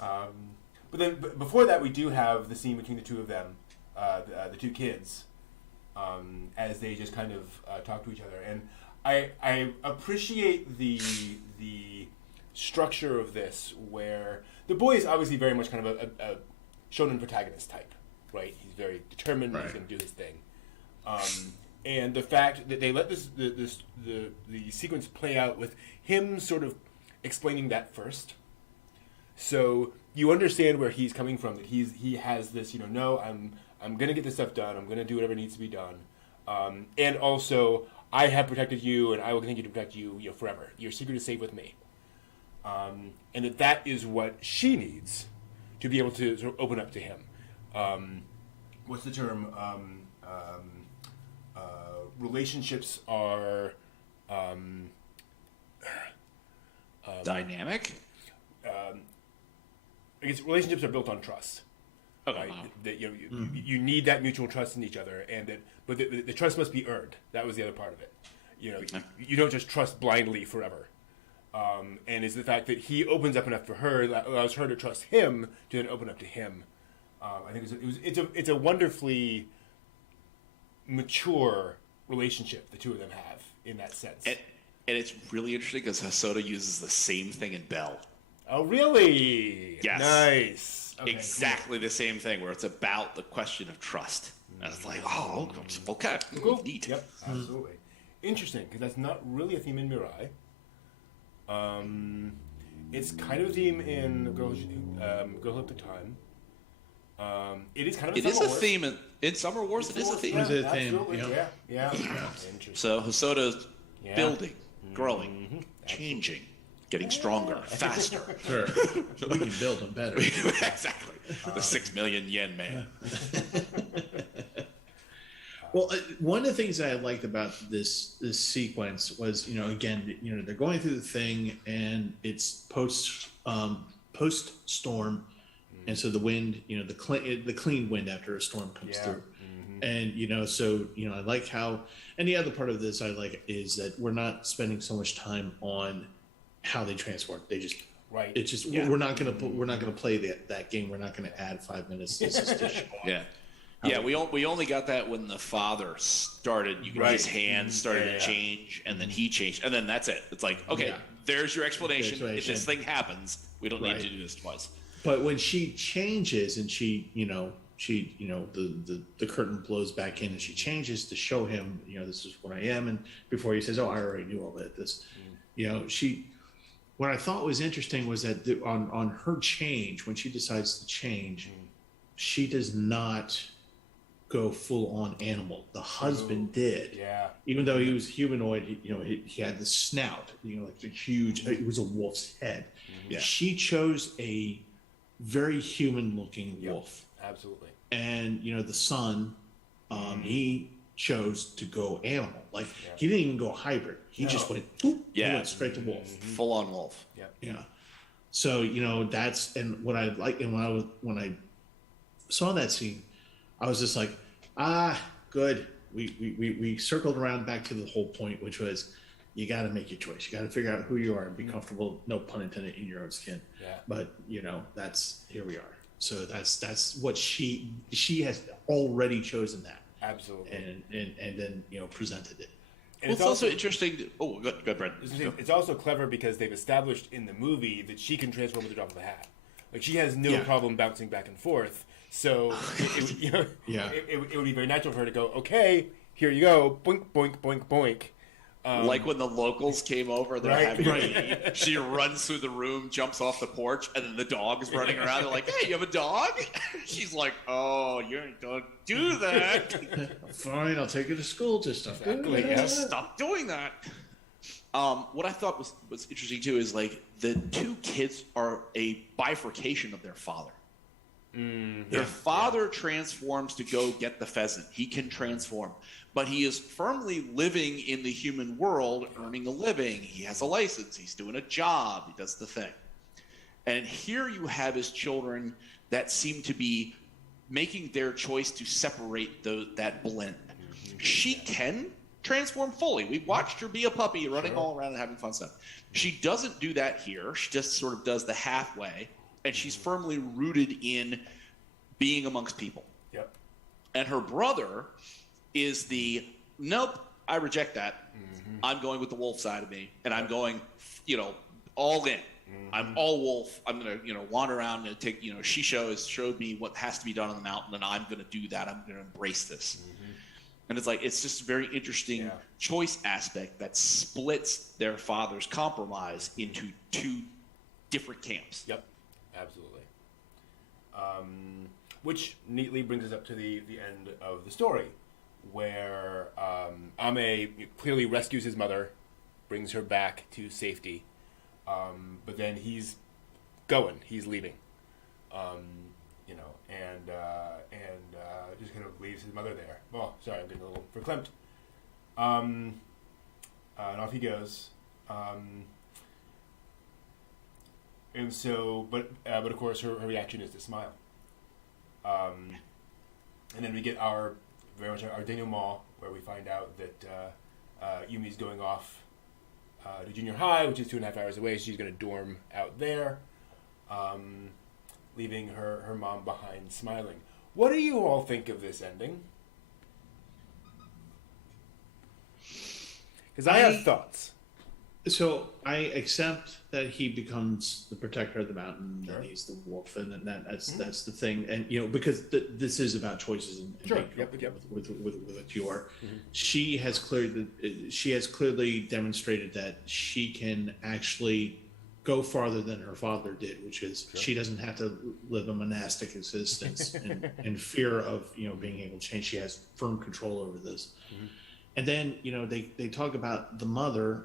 But then before that, we do have the scene between the two of them, the two kids, as they just kind of talk to each other. And I appreciate the structure of this, where the boy is obviously very much kind of a shonen protagonist type, right? He's very determined. Right. He's going to do his thing. And the fact that they let the sequence play out with him sort of explaining that first, so you understand where he's coming from. That he has this, no, I'm going to get this stuff done. I'm going to do whatever needs to be done. And also, I have protected you, and I will continue to protect you, forever. Your secret is safe with me. And that is what she needs to be able to sort of open up to him. What's the term? Relationships are Dynamic? I guess relationships are built on trust. Okay. Right? That you need that mutual trust in each other, but the trust must be earned. That was the other part of it. You don't just trust blindly forever. And it's the fact that he opens up enough for her that allows her to trust him to then open up to him. I think it's a wonderfully mature relationship the two of them have in that sense. And it's really interesting because Hosoda uses the same thing in Bell. Oh, really? Yes. Nice. Okay, exactly the same thing, where it's about the question of trust. And it's like, oh, okay, cool. Neat. Yep, absolutely. Interesting, because that's not really a theme in Mirai. It's kind of a theme in Girl Who Took Time. It is kind of a theme in Summer Wars. It is a theme. Is it a theme? Absolutely. Yeah. Interesting. So Hosoda's building, growing, changing, getting stronger, faster. Sure. We can build them better. Exactly. The 6 million yen man. Well, one of the things that I liked about this sequence was, again, they're going through the thing, and it's post storm, and so the wind, the clean wind after a storm comes through, and so I like how, and the other part of this I like is that we're not spending so much time on how they transport. They just right. It's just we're not gonna play that game. We're not gonna add 5 minutes. Yeah. Yeah, we only got that when the father started. His hands started to change, and then he changed, and then that's it. It's like, okay, there's your explanation. If this thing happens, we don't need to do this twice. But when she changes, and she the curtain blows back in, and she changes to show him, this is what I am, and before he says, oh, I already knew all that. This, what I thought was interesting was that on her change, when she decides to change, she does not go full on animal. The husband did. Yeah. Even though he was humanoid, he had the snout, like the huge. It was a wolf's head. Yeah. She chose a very human looking wolf. Absolutely. And the son, he chose to go animal. Like he didn't even go hybrid. He just went. Boop, he went straight to wolf. Full on wolf. Yeah. Yeah. So that's, and what I like, and when I saw that scene, I was just like, good. We circled around back to the whole point, which was you got to make your choice. You got to figure out who you are and be comfortable, no pun intended, in your own skin. Yeah. But that's, here we are. So that's what she has already chosen that. Absolutely. And then presented it. And it's also interesting. Go ahead, Brent. It's also clever because they've established in the movie that she can transform with the drop of a hat. Like she has no problem bouncing back and forth. So it would be very natural for her to go, okay, here you go, boink, boink, boink, boink. Like when the locals came over, they're having tea. She runs through the room, jumps off the porch, and then the dog is running around. They're like, "Hey, you have a dog?" She's like, "Oh, you don't do that." Fine, I'll take you to school. Just stop doing that. Stop doing that. What I thought was interesting too is like the two kids are a bifurcation of their father. Their father transforms to go get the pheasant. He can transform, but he is firmly living in the human world, earning a living. He has a license. He's doing a job. He does the thing. And here you have his children that seem to be making their choice to separate that blend. She can transform fully. We watched her be a puppy running all around and having fun stuff. She doesn't do that here. She just sort of does the halfway. And she's firmly rooted in being amongst people. Yep. And her brother is nope, I reject that. I'm going with the wolf side of me, and I'm going, all in. I'm all wolf. I'm going to, wander around and take, she showed me what has to be done on the mountain, and I'm going to do that. I'm going to embrace this. And it's just a very interesting choice aspect that splits their father's compromise into two different camps. Yep. Absolutely. Which neatly brings us up to the end of the story, where Ame clearly rescues his mother, brings her back to safety, but then he's leaving, and just kind of leaves his mother there. Oh, sorry, I'm getting a little verklempt. And off he goes. And so, but of course, her reaction is to smile. And then we get our denouement, where we find out that Yumi's going off to junior high, which is 2.5 hours away. She's going to dorm out there, leaving her mom behind, smiling. What do you all think of this ending? Because I have thoughts. So I accept that he becomes the protector of the mountain, that he's the wolf, and that's the thing. And because this is about choices and with what you are. She has clearly demonstrated that she can actually go farther than her father did, which is she doesn't have to live a monastic existence in fear of being able to change. She has firm control over this. And then they talk about the mother.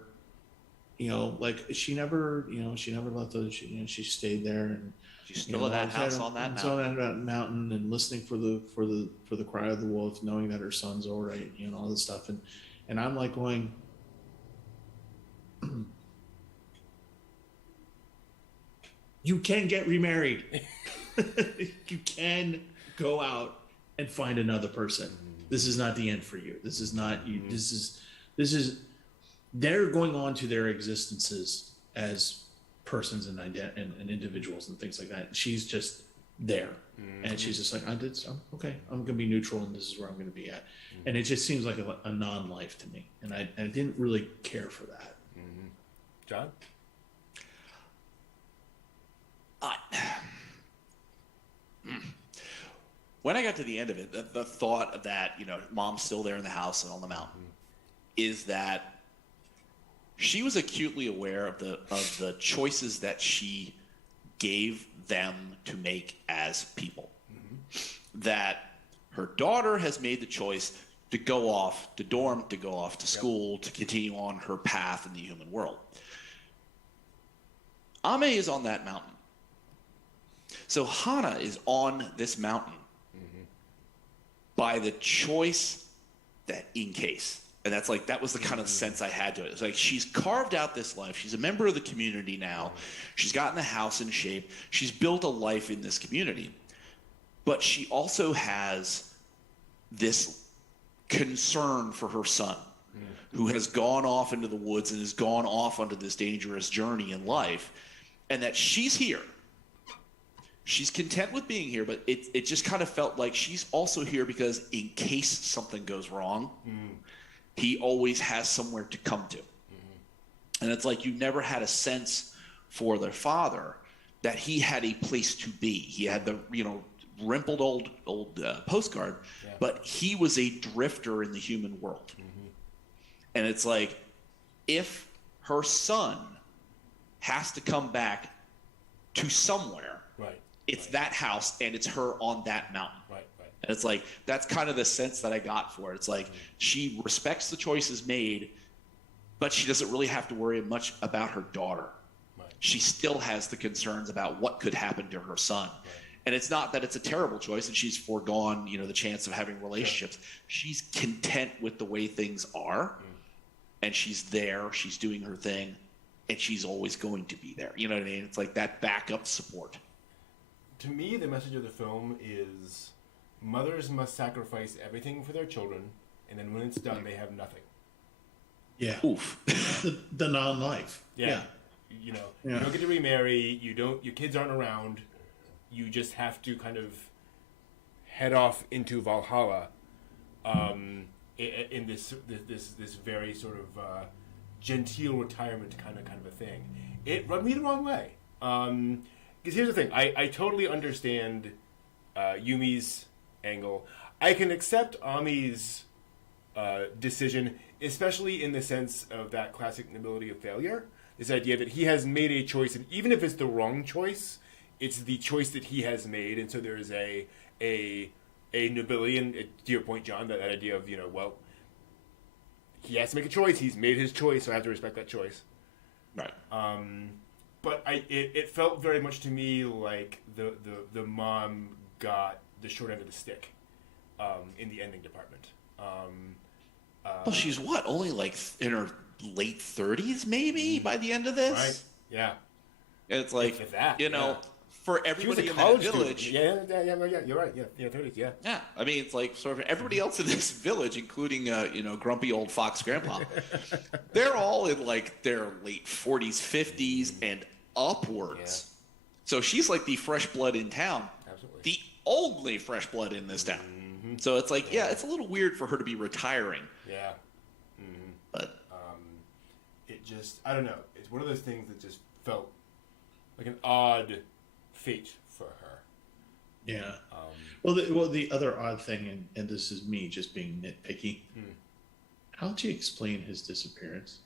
Like she never left those. She stayed there, and she's still in that house on that mountain. On that mountain, and listening for the cry of the wolf, knowing that her son's all right, all this stuff, and I'm like going, you can get remarried. You can go out and find another person. This is not the end for you. This is not you. This is. They're going on to their existences as persons and individuals and things like that. She's just there, and she's just like, I'm okay. I'm going to be neutral, and this is where I'm going to be at. And it just seems like a non-life to me, and I didn't really care for that. John? When I got to the end of it, the thought of that, mom's still there in the house and on the mountain, is that she was acutely aware of the choices that she gave them to make as people. That her daughter has made the choice to go off to dorm, to go off to school, to continue on her path in the human world. Ame is on that mountain. So Hana is on this mountain by the choice that in case. And that was the kind of sense I had to it. It's like she's carved out this life. She's a member of the community now. She's gotten the house in shape. She's built a life in this community. But she also has this concern for her son, who has gone off into the woods and has gone off onto this dangerous journey in life, and that she's here. She's content with being here, but it just kind of felt like she's also here because in case something goes wrong, he always has somewhere to come to. And it's like you never had a sense for their father that he had a place to be. He had the wrinkled old postcard, but he was a drifter in the human world. And it's like if her son has to come back to somewhere, Right. It's that house and it's her on that mountain. Right. Right. And it's like, that's kind of the sense that I got for it. It's like, she respects the choices made, but she doesn't really have to worry much about her daughter. Right. She still has the concerns about what could happen to her son. Right. And it's not that it's a terrible choice and she's foregone, the chance of having relationships. Sure. She's content with the way things are, and she's there, she's doing her thing, and she's always going to be there. You know what I mean? It's like that backup support. To me, the message of the film is mothers must sacrifice everything for their children, and then when it's done, they have nothing. Yeah. Oof. the non-life. Yeah. You don't get to remarry. Your kids aren't around. You just have to kind of head off into Valhalla, in this very sort of genteel retirement kind of a thing. It rubbed me the wrong way. Because here's the thing, I totally understand Yumi's angle. I can accept Ami's decision, especially in the sense of that classic nobility of failure. This idea that he has made a choice, and even if it's the wrong choice, it's the choice that he has made, and so there is a nobility, and to your point, John, that idea of, well, he has to make a choice, he's made his choice, so I have to respect that choice. Right. But it felt very much to me like the mom got the short end of the stick in the ending department. Well, she's what? Only like in her late 30s, maybe, by the end of this? Right. Yeah. And it's like, for everybody in that village. Yeah, you're right. Yeah, 30s, yeah. Yeah, I mean, it's like sort of everybody else in this village, including, grumpy old fox grandpa, they're all in like their late 40s, 50s, and upwards. Yeah. So she's like the fresh blood in town. Absolutely. The only fresh blood in this town. Mm-hmm. So it's like, it's a little weird for her to be retiring. Yeah. Mm-hmm. But it just, I don't know. It's one of those things that just felt like an odd fate for her. Yeah. Well, the other odd thing, and this is me just being nitpicky, how'd you explain his disappearance?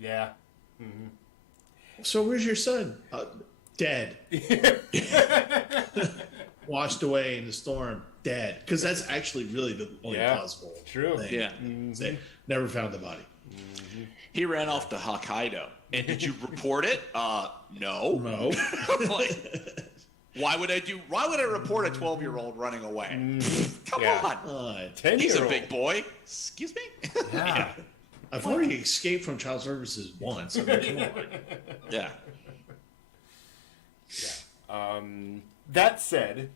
Yeah. Mm-hmm. So where's your son? Dead. Washed away in the storm. Dead. Because that's actually really the only plausible thing. Yeah. Mm-hmm. Never found the body. Mm-hmm. He ran off to Hokkaido. And did you report it? No. No. Why would I report a 12-year-old running away? Come on. 10-year-old. He's a big boy. Excuse me? Yeah. I've already escaped from child services once. I mean, come on. Yeah. Yeah. That said,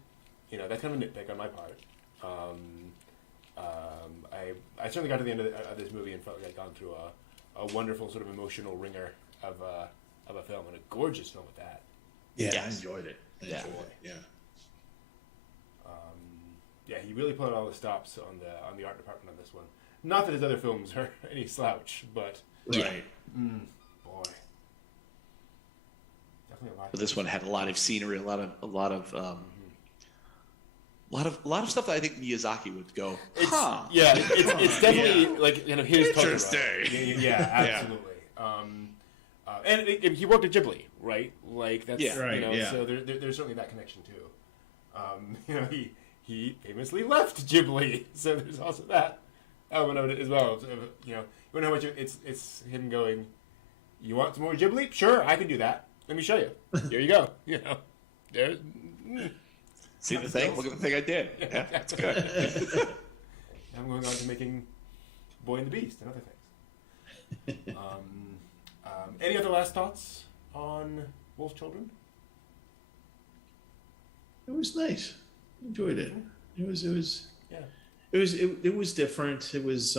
that's kind of a nitpick on my part. I certainly got to the end of this movie and felt like I'd gone through a wonderful sort of emotional ringer of a film, and a gorgeous film at that. Yeah, yes. I enjoyed it. Yeah. Yeah, he really put all the stops on the art department on this one. Not that his other films are any slouch, but right. Boy, definitely a lot. But this one had a lot of scenery, a lot of stuff that I think Miyazaki would go. Yeah, it's definitely like his interesting. Yeah, absolutely. And he worked at Ghibli, right? Like that's So there's certainly that connection too. He famously left Ghibli, so there's also that element of it as well. So, you know how much it's him going, you want some more Ghibli? Sure, I can do that. Let me show you. Here you go. There's. See the thing? Look at the thing I did. Yeah, that's good. I'm going on to making Boy and the Beast and other things. Any other last thoughts on Wolf Children? It was nice. Enjoyed it. It was yeah. It was different. It was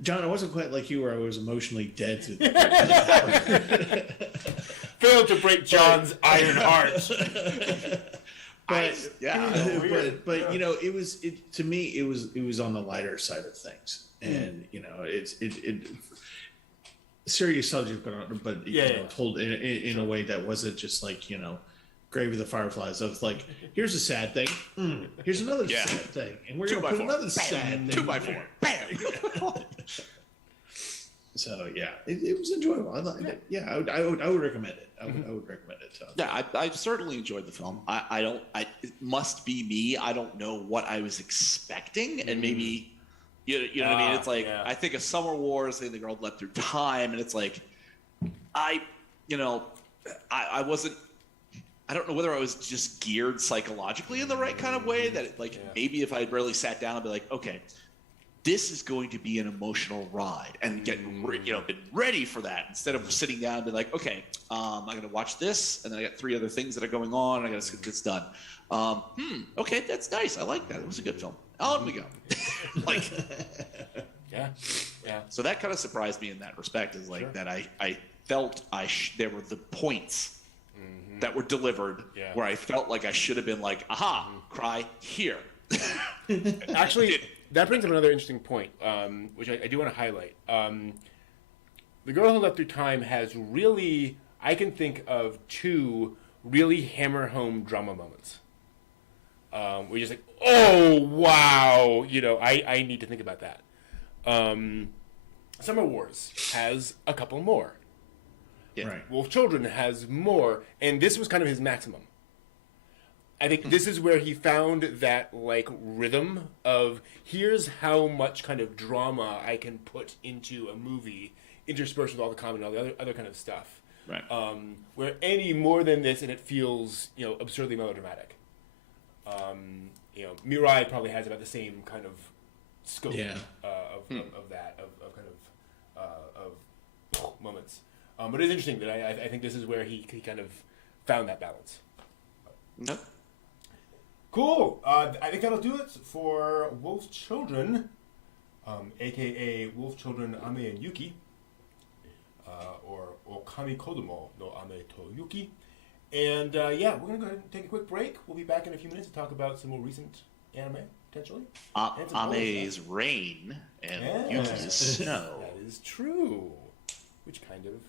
John, I wasn't quite like you where I was emotionally dead to failed to break John's iron heart. But to me it was on the lighter side of things. And it's serious subject, but told in a way that wasn't just like Grave of the Fireflies. Of like, here's a sad thing, here's another sad thing, and we're gonna put another sad thing. 2x4, bam. So yeah, it was enjoyable. I liked it. Yeah, I would recommend it. I would recommend it. So. Yeah, I certainly enjoyed the film. It must be me. I don't know what I was expecting, and maybe, you know what I mean? It's like, I think of Summer Wars, the girl left through time, and it's like, I wasn't, I don't know whether I was just geared psychologically in the right kind of way that maybe if I'd really sat down and be like, okay, this is going to be an emotional ride, and getting been ready for that instead of sitting down and be like, okay, I'm going to watch this, and then I got 3 other things that are going on, and I got to get this done. Okay, that's nice. I like that. It was a good film. On we go. Yeah. So that kind of surprised me in that respect. Is like that I felt there were the points that were delivered where I felt like I should have been like, aha, cry here. Actually, that brings up another interesting point, which I do want to highlight. The Girl Who Left Through Time has really, I can think of 2 really hammer home drama moments. Where you're just like, oh, wow, I need to think about that. Summer Wars has a couple more. Yeah. Right. Wolf Children has more, and this was kind of his maximum. I think this is where he found that rhythm of here's how much kind of drama I can put into a movie, interspersed with all the comedy and all the other kind of stuff. Right. Where any more than this, and it feels absurdly melodramatic. Mirai probably has about the same kind of scope of moments. But it's interesting that I think this is where he kind of found that balance. Nope. Cool. I think that'll do it for Wolf Children, a.k.a. Wolf Children Ame and Yuki, or Okami Kodomo no Ame to Yuki. And we're going to go ahead and take a quick break. We'll be back in a few minutes to talk about some more recent anime, potentially. Ame's rain and Yuki's snow. That is true. Which kind of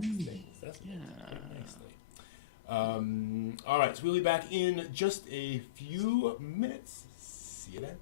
things. That's nicely. All right, so we'll be back in just a few minutes. See you then.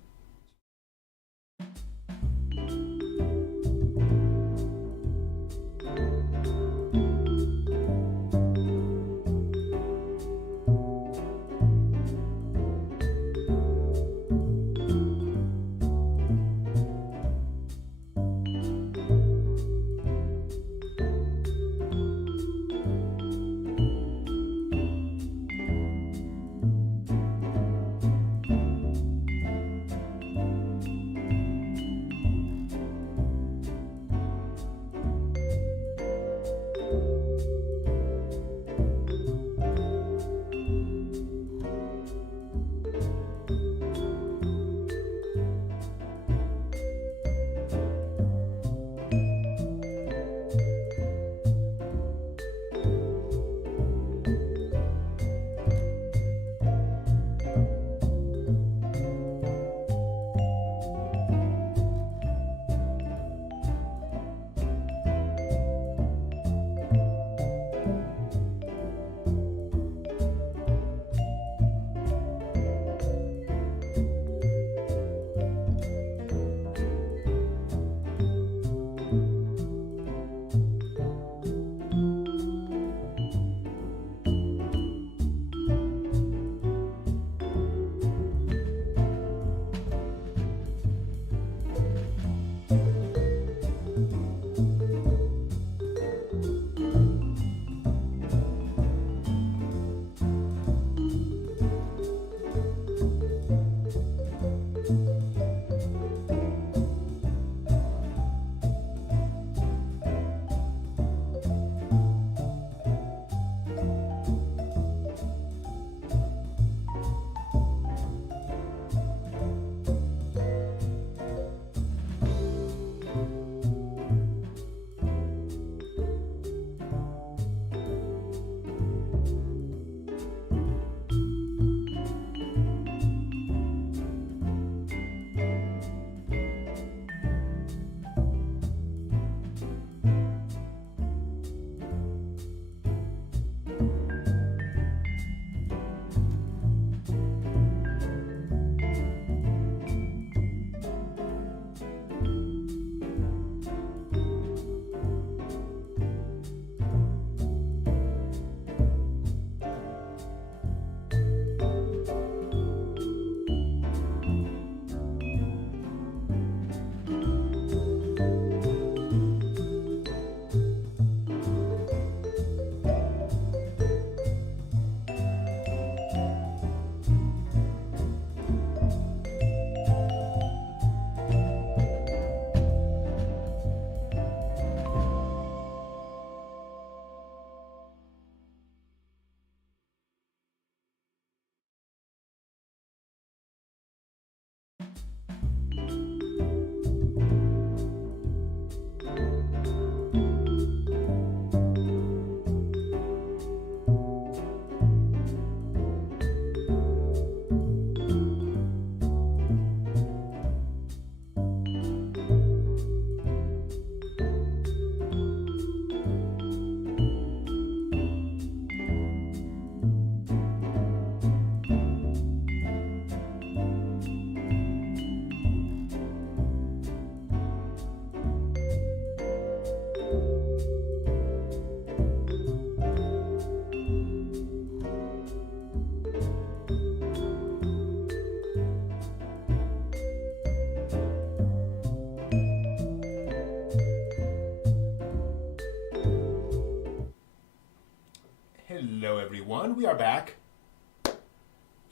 Hello, everyone. We are back.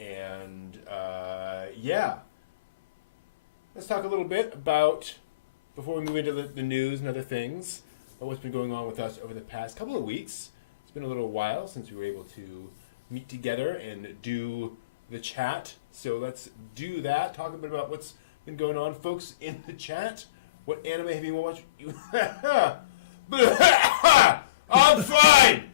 And, yeah. Let's talk a little bit about, before we move into the news and other things, about what's been going on with us over the past couple of weeks. It's been a little while since we were able to meet together and do the chat. So let's do that. Talk a bit about what's been going on. Folks in the chat, what anime have you watched? I'm fine!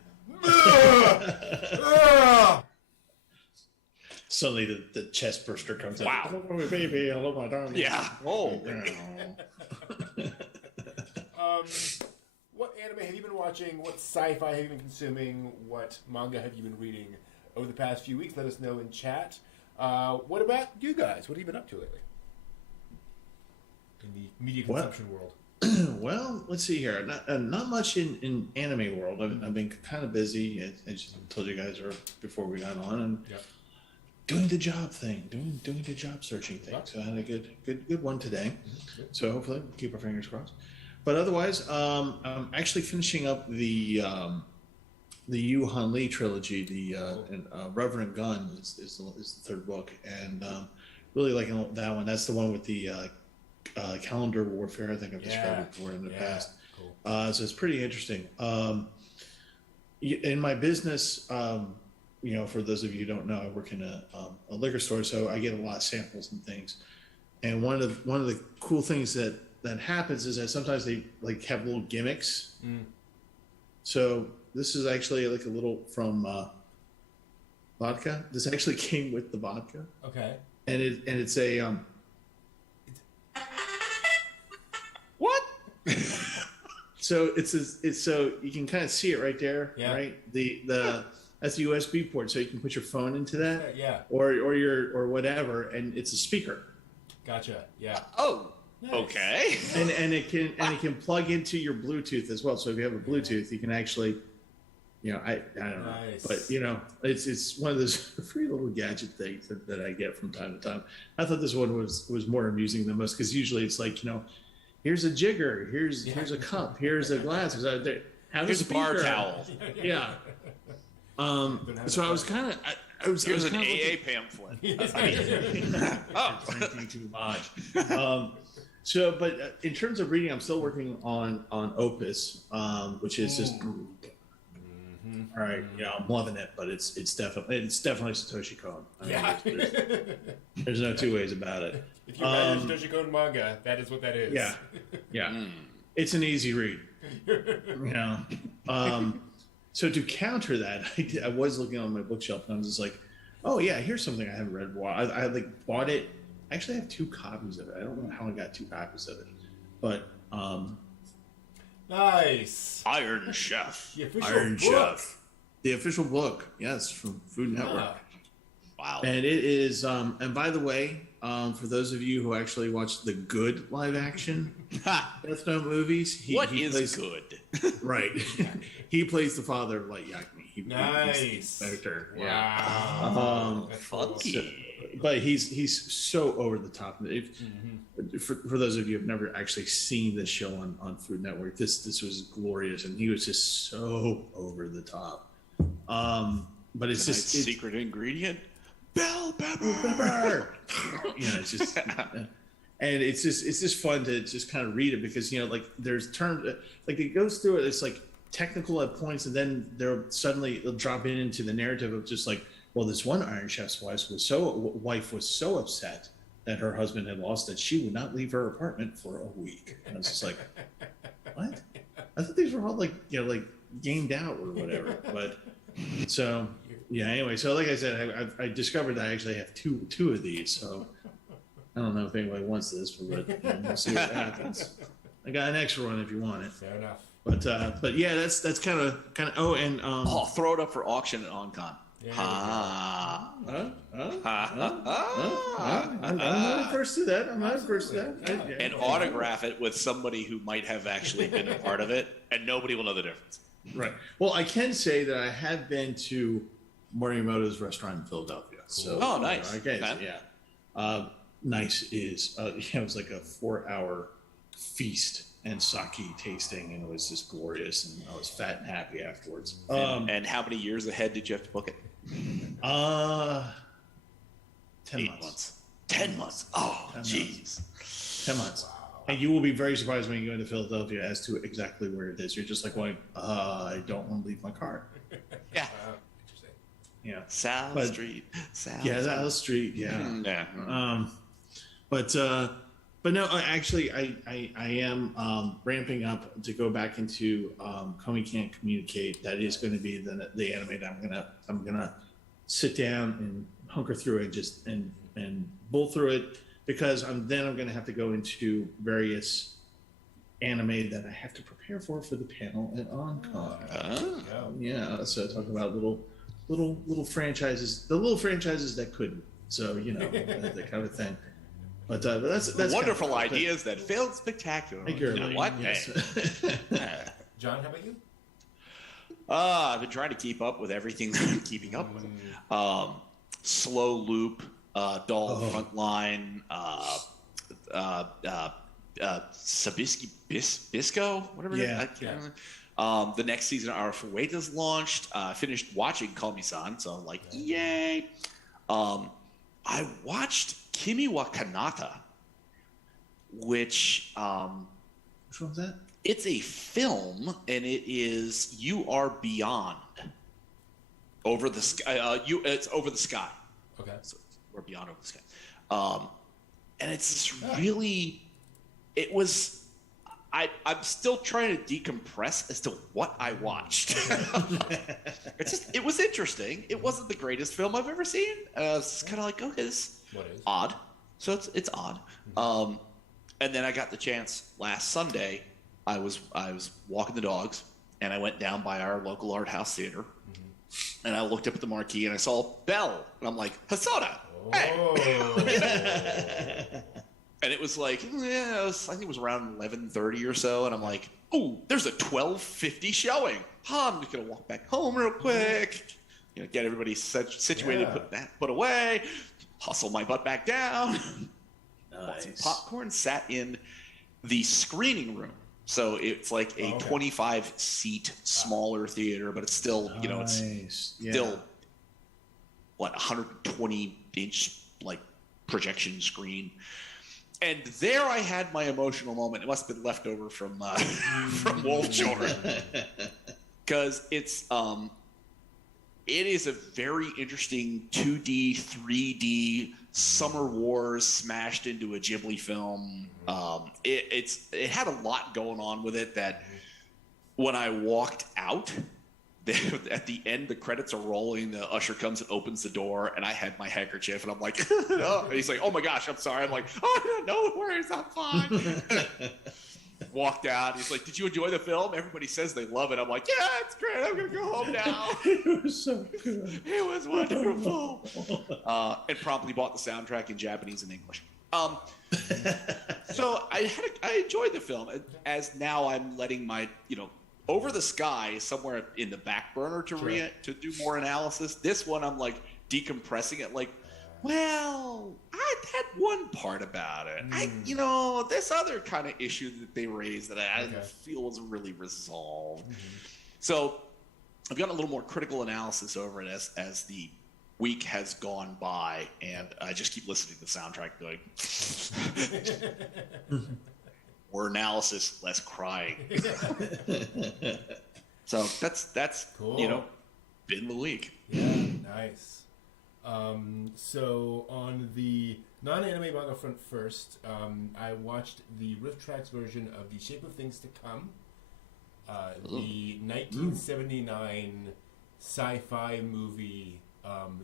Suddenly the chest burster comes out. Wow. Hello, my baby. Hello, my darling. Yeah. Oh. What anime have you been watching? What sci-fi have you been consuming? What manga have you been reading over the past few weeks? Let us know in chat. What about you guys? What have you been up to lately? In the media consumption world. Well, let's see here. Not much in anime world. I've been kind of busy. I just told you guys before we got on, and doing the job thing, doing the job searching thing. So I had a good one today. So hopefully we'll keep our fingers crossed. But otherwise, I'm actually finishing up the Yu Han Lee trilogy. The Reverend Gun is the third book, and really liking that one. That's the one with the calendar warfare. I think I've described it before in the past. Cool. So it's pretty interesting. In my business, for those of you who don't know, I work in a liquor store, so I get a lot of samples and things. And one of the cool things that happens is that sometimes they like have little gimmicks. So this is actually like a little from vodka. This actually came with the vodka. Okay. And it's a What? So it's so you can kind of see it right there, right? The that's the USB port, so you can put your phone into that, or whatever, and it's a speaker. Gotcha. Yeah. Oh. Nice. Okay. And it can plug into your Bluetooth as well. So if you have a Bluetooth, you can actually, I don't know, but it's one of those free little gadget things that I get from time to time. I thought this one was more amusing than most, because usually it's like, here's a jigger, here's a cup, here's a glass, here's a bar towel. Yeah. So I was kind of. Here's an AA pamphlet. Thank you too much. But in terms of reading, I'm still working on Opus, which is just all right. Yeah, I'm loving it, but it's definitely Satoshi Kon. There's no two ways about it. If you read Satoshi Kon manga, that is what that is. Yeah. It's an easy read. So to counter that, I was looking on my bookshelf and I was just like, oh yeah, here's something I haven't read before. I like bought it. I actually have 2 copies of it. I don't know how I got 2 copies of it, but nice. Iron Chef. The official book. The official book. Yes, from Food Network. Wow. And it is. And by the way, for those of you who actually watched the good live action Death Note movies, he plays good. Right. He plays the father of Light Yagami. Nice. Actor. Wow. Funky. But he's so over the top. For those of you who have never actually seen this show on Food Network, this was glorious, and he was just so over the top. But it's just secret ingredient. Bell pepper. It's just, and it's just fun to just kind of read it, because like there's terms like it goes through it. It's like technical at points, and then they'll drop into the narrative of just like, well, this one Iron Chef's wife was so upset that her husband had lost, that she would not leave her apartment for a week. And I was just like, what? I thought these were all like gamed out or whatever. But so yeah. Anyway, so like I said, I discovered that I actually have two of these. So I don't know if anybody wants this, but we'll see what happens. I got an extra one if you want it. Fair enough. But yeah, that's kind of. Oh, and I'll throw it up for auction at OnCon. I'm not averse to that. I'm not averse to that. And autograph it with somebody who might have actually been a part of it, and nobody will know the difference. Right. Well, I can say that I have been to Morimoto's restaurant in Philadelphia. So, nice. Okay. Yeah. Nice is it was like a 4-hour feast and sake tasting, and it was just glorious, and I was fat and happy afterwards. And how many years ahead did you have to book it? 10 months. 10 months. Oh, jeez. 10 months. Wow. And you will be very surprised when you go into Philadelphia as to exactly where it is. You're just like going, I don't want to leave my car. Yeah. Interesting. Yeah. South Street. South Street. Yeah. Yeah. But no, actually, I am ramping up to go back into Comey Can't Communicate. That is going to be the anime that I'm gonna sit down and hunker through it, and bull through it, because I'm going to have to go into various anime that I have to prepare for the panel at OnCon. Yeah, so talk about little franchises, the little franchises that couldn't. So that kind of thing. But that's wonderful kind of ideas that failed spectacular. Thank you. What? Yes. John, how about you? I've been trying to keep up with everything that I'm keeping up with. Slow Loop, Doll Frontline, Sabisky Bisco, whatever it is. The next season of Our Fueta's launched. Finished watching Call Me San, so I'm like, yay. I watched Kimi wa Kanata, which one's that? It's a film, and it is You Are Beyond. Over the sky. It's Over the Sky. Okay. So we're beyond Over the Sky. And it's really. It was. I'm still trying to decompress as to what I watched. It was interesting. It wasn't the greatest film I've ever seen. It's kind of like, okay, this is odd. So it's odd. Mm-hmm. And then I got the chance last Sunday. I was walking the dogs, and I went down by our local art house theater, and I looked up at the marquee, and I saw Bell, and I'm like, Hosoda, hey. And it was like, I think it was around 11:30 or so, and I'm like, oh, there's a 12:50 showing. I'm just gonna walk back home real quick, get everybody situated, put away, hustle my butt back down, bought some popcorn, sat in the screening room. So it's like a 25-seat smaller theater, but it's still, it's still 120-inch like projection screen. And there I had my emotional moment. It must have been left over from Wolf Children, because it is a very interesting 2D, 3D Summer Wars smashed into a Ghibli film. It had a lot going on with it that when I walked out, at the end, the credits are rolling. The usher comes and opens the door, and I had my handkerchief, and I'm like, oh. And he's like, oh my gosh, I'm sorry. I'm like, oh, no worries, I'm fine. Walked out. He's like, did you enjoy the film? Everybody says they love it. I'm like, yeah, it's great. I'm going to go home now. It was so good. It was wonderful. And promptly bought the soundtrack in Japanese and English. So I enjoyed the film. As now I'm letting my, Over the Sky is somewhere in the back burner to do more analysis. This one, I'm like decompressing it, like, well, I had one part about it. This other kind of issue that they raised that I feel wasn't really resolved. So I've gotten a little more critical analysis over it as the week has gone by, and I just keep listening to the soundtrack going, more analysis, less crying. So that's cool. Been the week. Yeah, nice. So on the Non-anime manga front first. I watched the Rift Tracks version of The Shape of Things to Come, the 1979 sci-fi movie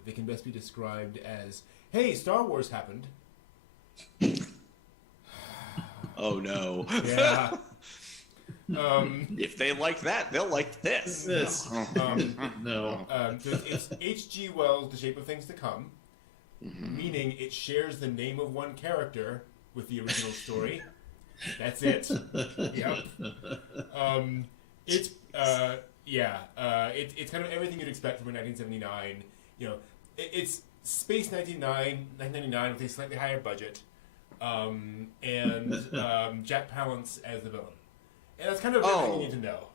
that can best be described as, hey, Star Wars happened. Oh no. Yeah. If they like that, they'll like this. No. So it's H.G. Wells' The Shape of Things to Come, meaning it shares the name of one character with the original story. That's it. Yep. It's it's kind of everything you'd expect from a 1979. You know, it's Space 1999 with a slightly higher budget, and Jack Palance as the villain. And that's kind of everything you need to know,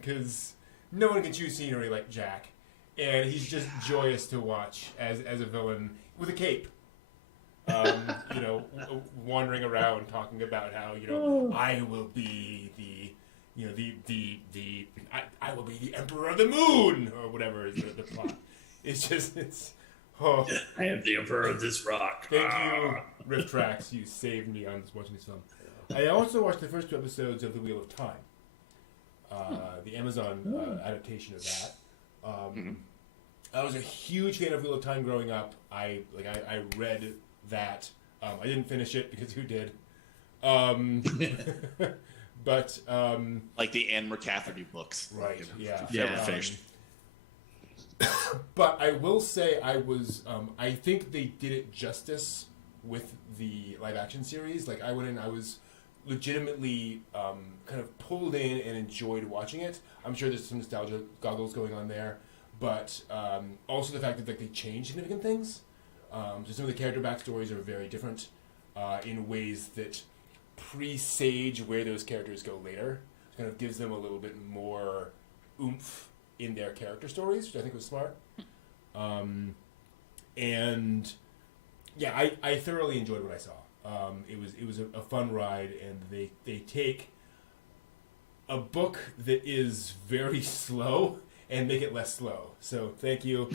because no one can choose scenery like Jack, and he's just joyous to watch as a villain with a cape. You know, wandering around talking about how, you know, I will be I will be the Emperor of the Moon, or whatever is the plot. I am the Emperor of this rock. Thank you, Rift Tracks. You saved me on watching this film. I also watched the first 2 episodes of The Wheel of Time, the Amazon adaptation of that. I was a huge fan of Wheel of Time growing up. I read that. I didn't finish it because who did? But like the Anne McCafferty books, right? Yeah, never finished. But I will say I think they did it justice with the live action series. Like I went in, I was legitimately kind of pulled in and enjoyed watching it. I'm sure there's some nostalgia goggles going on there, but also the fact that they changed significant things. So some of the character backstories are very different in ways that presage where those characters go later. It kind of gives them a little bit more oomph in their character stories, which I think was smart. And yeah, I thoroughly enjoyed what I saw. It was a fun ride, and they take a book that is very slow and make it less slow. So thank you.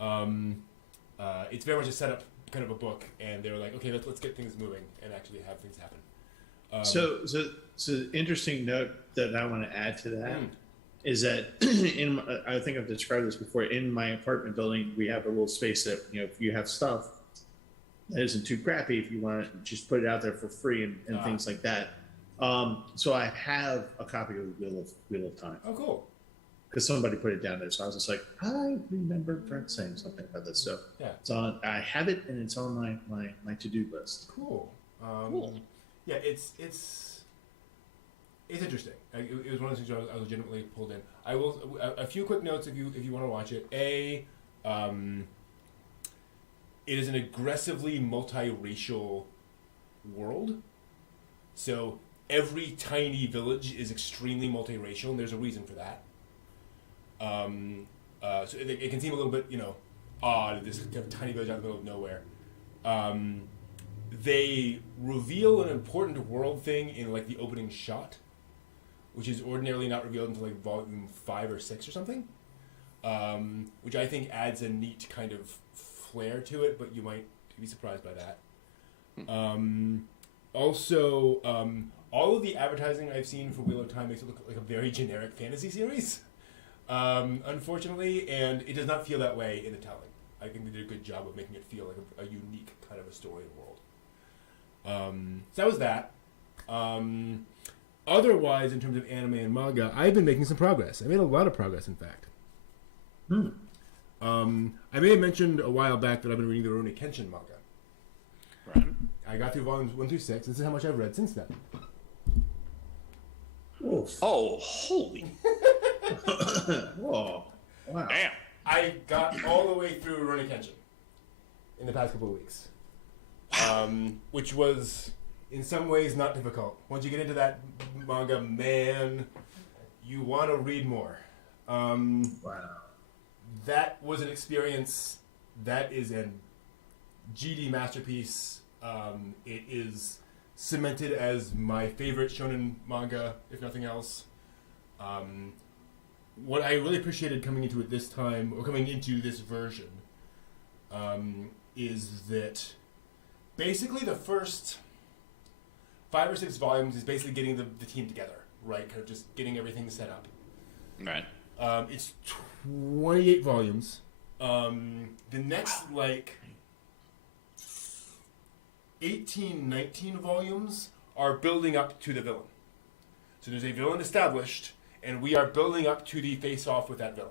It's very much a setup kind of a book, and they were like, okay, let's get things moving and actually have things happen. So interesting note that I want to add to that is that I think I've described this before. In my apartment building, we have a little space that, you know, if you have stuff that isn't too crappy, if you want to just put it out there for free and things like that. So I have a copy of the Wheel of Time. Oh, cool. Because somebody put it down there, so I was just like, I remember Brent saying something about this. So Yeah. it's on. I have it, and it's on my to-do list. Cool. Cool. Yeah, it's interesting. It was one of those things I was legitimately pulled in. I will a few quick notes if you want to watch it. It is an aggressively multiracial world. So every tiny village is extremely multiracial, and there's a reason for that. So it can seem a little bit, you know, odd, this kind of tiny village out in the middle of nowhere. They reveal an important world thing in like the opening shot, which is ordinarily not revealed until like volume 5 or 6 or something, which I think adds a neat kind of flair to it, but you might be surprised by that. Also, all of the advertising I've seen for Wheel of Time makes it look like a very generic fantasy series, unfortunately, and it does not feel that way in the telling. I think they did a good job of making it feel like a unique kind of a story and world. So that was that. Otherwise, in terms of anime and manga, I've been making some progress. I made a lot of progress, in fact. I may have mentioned a while back that I've been reading the Rurouni Kenshin manga. Right. I got through volumes 1 through 6. This is how much I've read since then. Oof. Oh, holy! Whoa! Wow! Damn! I got all the way through Rurouni Kenshin in the past couple of weeks, which was in some ways not difficult. Once you get into that manga, man, you want to read more. Wow! That was an experience. That is a GD masterpiece. It is cemented as my favorite shonen manga, if nothing else. What I really appreciated coming into it this time, or coming into this version, is that basically the first 5 or 6 volumes is basically getting the team together, right? Kind of just getting everything set up. Right. It's 28 volumes. The next, 18, 19 volumes are building up to the villain. So there's a villain established, and we are building up to the face-off with that villain.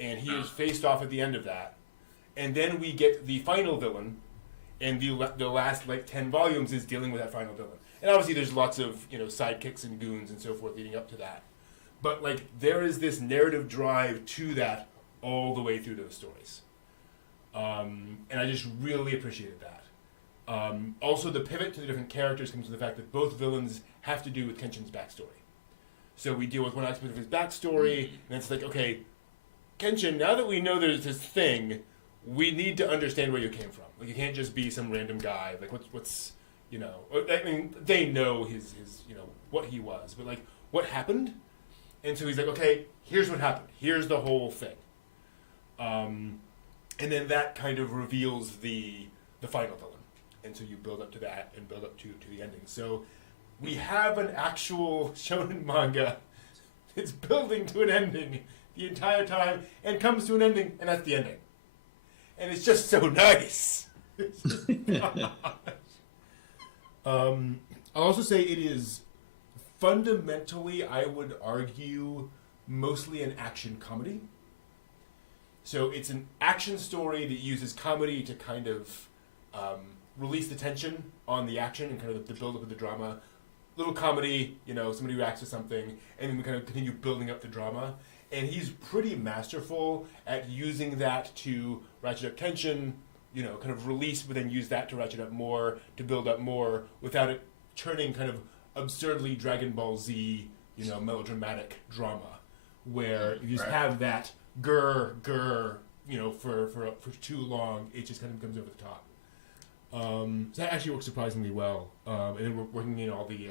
And he is faced off at the end of that. And then we get the final villain, and the last 10 volumes is dealing with that final villain. And obviously there's lots of sidekicks and goons and so forth leading up to that. But there is this narrative drive to that all the way through those stories. And I just really appreciated that. Also, the pivot to the different characters comes to the fact that both villains have to do with Kenshin's backstory. So we deal with one aspect of his backstory, and it's okay, Kenshin, now that we know there's this thing, we need to understand where you came from. You can't just be some random guy. What's I mean, they know his what he was, but what happened? And so he's okay, here's what happened. Here's the whole thing. And then that kind of reveals the final villain. And so you build up to that and build up to the ending. So we have an actual shonen manga that's building to an ending the entire time and comes to an ending, and that's the ending. And it's just so nice. I'll also say it is fundamentally, I would argue, mostly an action comedy. So it's an action story that uses comedy to kind of release the tension on the action and kind of the build-up of the drama. Little comedy, somebody reacts to something, and then we kind of continue building up the drama. And he's pretty masterful at using that to ratchet up tension, kind of release, but then use that to ratchet up more, to build up more, without it turning kind of absurdly Dragon Ball Z, melodramatic drama, where if you just have that for too long, it just kind of comes over the top. So that actually works surprisingly well. And then we're working in all the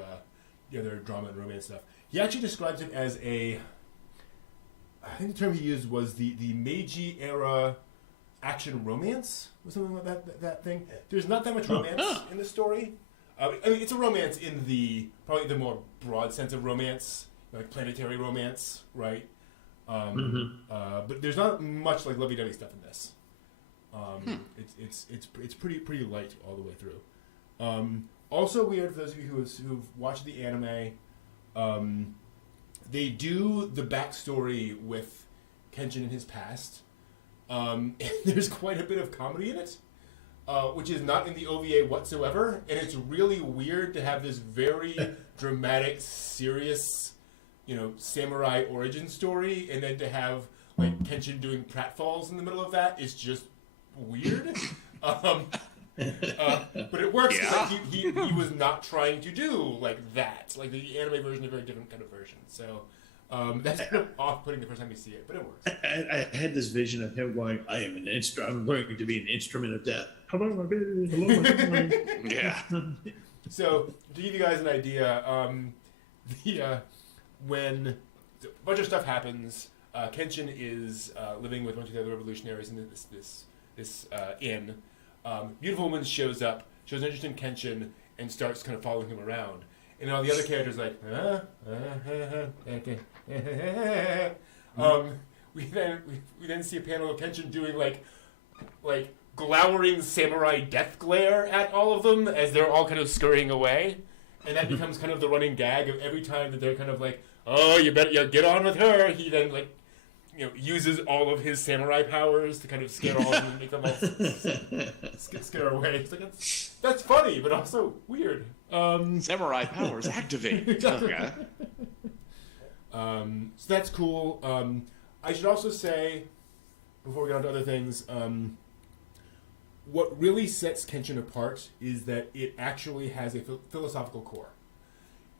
other drama and romance stuff. He actually describes it as I think the term he used was the Meiji era action romance, or something like that thing. There's not that much romance in the story. I mean, it's a romance in probably the more broad sense of romance, like planetary romance, right? But there's not much lovey-dovey stuff in this. It's pretty light all the way through. Also weird for those of you who've watched the anime. They do the backstory with Kenshin in his past. And there's quite a bit of comedy in it, which is not in the OVA whatsoever. And it's really weird to have this very dramatic, serious, samurai origin story, and then to have Kenshin doing pratfalls in the middle of that is just weird. But it works because he was not trying to do that. The anime version is a very different kind of version. So that's kind of off-putting the first time you see it, but it works. I had this vision of him going, I'm going to be an instrument of death. Hello, my baby. Hello, my baby. Yeah. So to give you guys an idea, when a bunch of stuff happens, Kenshin is living with a bunch of the other revolutionaries in this inn. Beautiful woman shows up, shows interest in Kenshin, and starts kind of following him around. And all the other characters we then see a panel of Kenshin doing like glowering samurai death glare at all of them as they're all kind of scurrying away. And that becomes kind of the running gag of every time that they're kind of oh, you better get on with her. He then uses all of his samurai powers to kind of scare all of them and make them all scare away. It's that's funny, but also weird. Samurai powers activate. Okay. So that's cool. I should also say, before we get on to other things, what really sets Kenshin apart is that it actually has a philosophical core.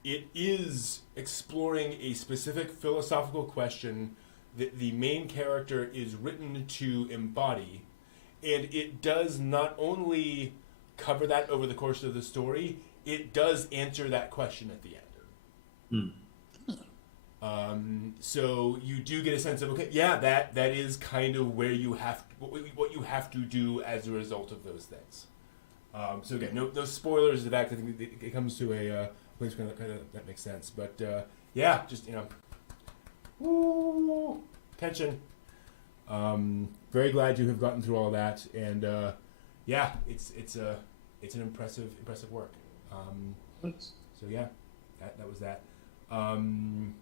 It is exploring a specific philosophical question that the main character is written to embody, and it does not only cover that over the course of the story, it does answer that question at the end. So you do get a sense of, okay, yeah, that is kind of where you have what you have to do as a result of those things. So again, no spoilers of that. I think it comes to a place kind of that makes sense. But yeah, just woo, tension. Very glad to have gotten through all that, and yeah, it's an impressive work. So yeah, that was that. And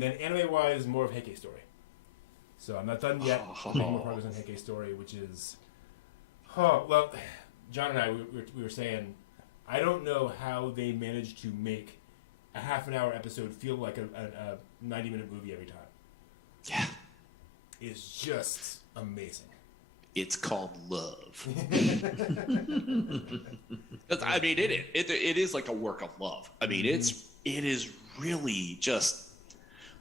then anime-wise, more of Heike's story. So I'm not done yet. Making more progress on Heike's story, which is, well, John and I we were saying, I don't know how they managed to make a half-an-hour episode feel like a 90-minute movie every time. Yeah, It's just amazing. it's called love. I mean, it is like a work of love. I mean, it is really just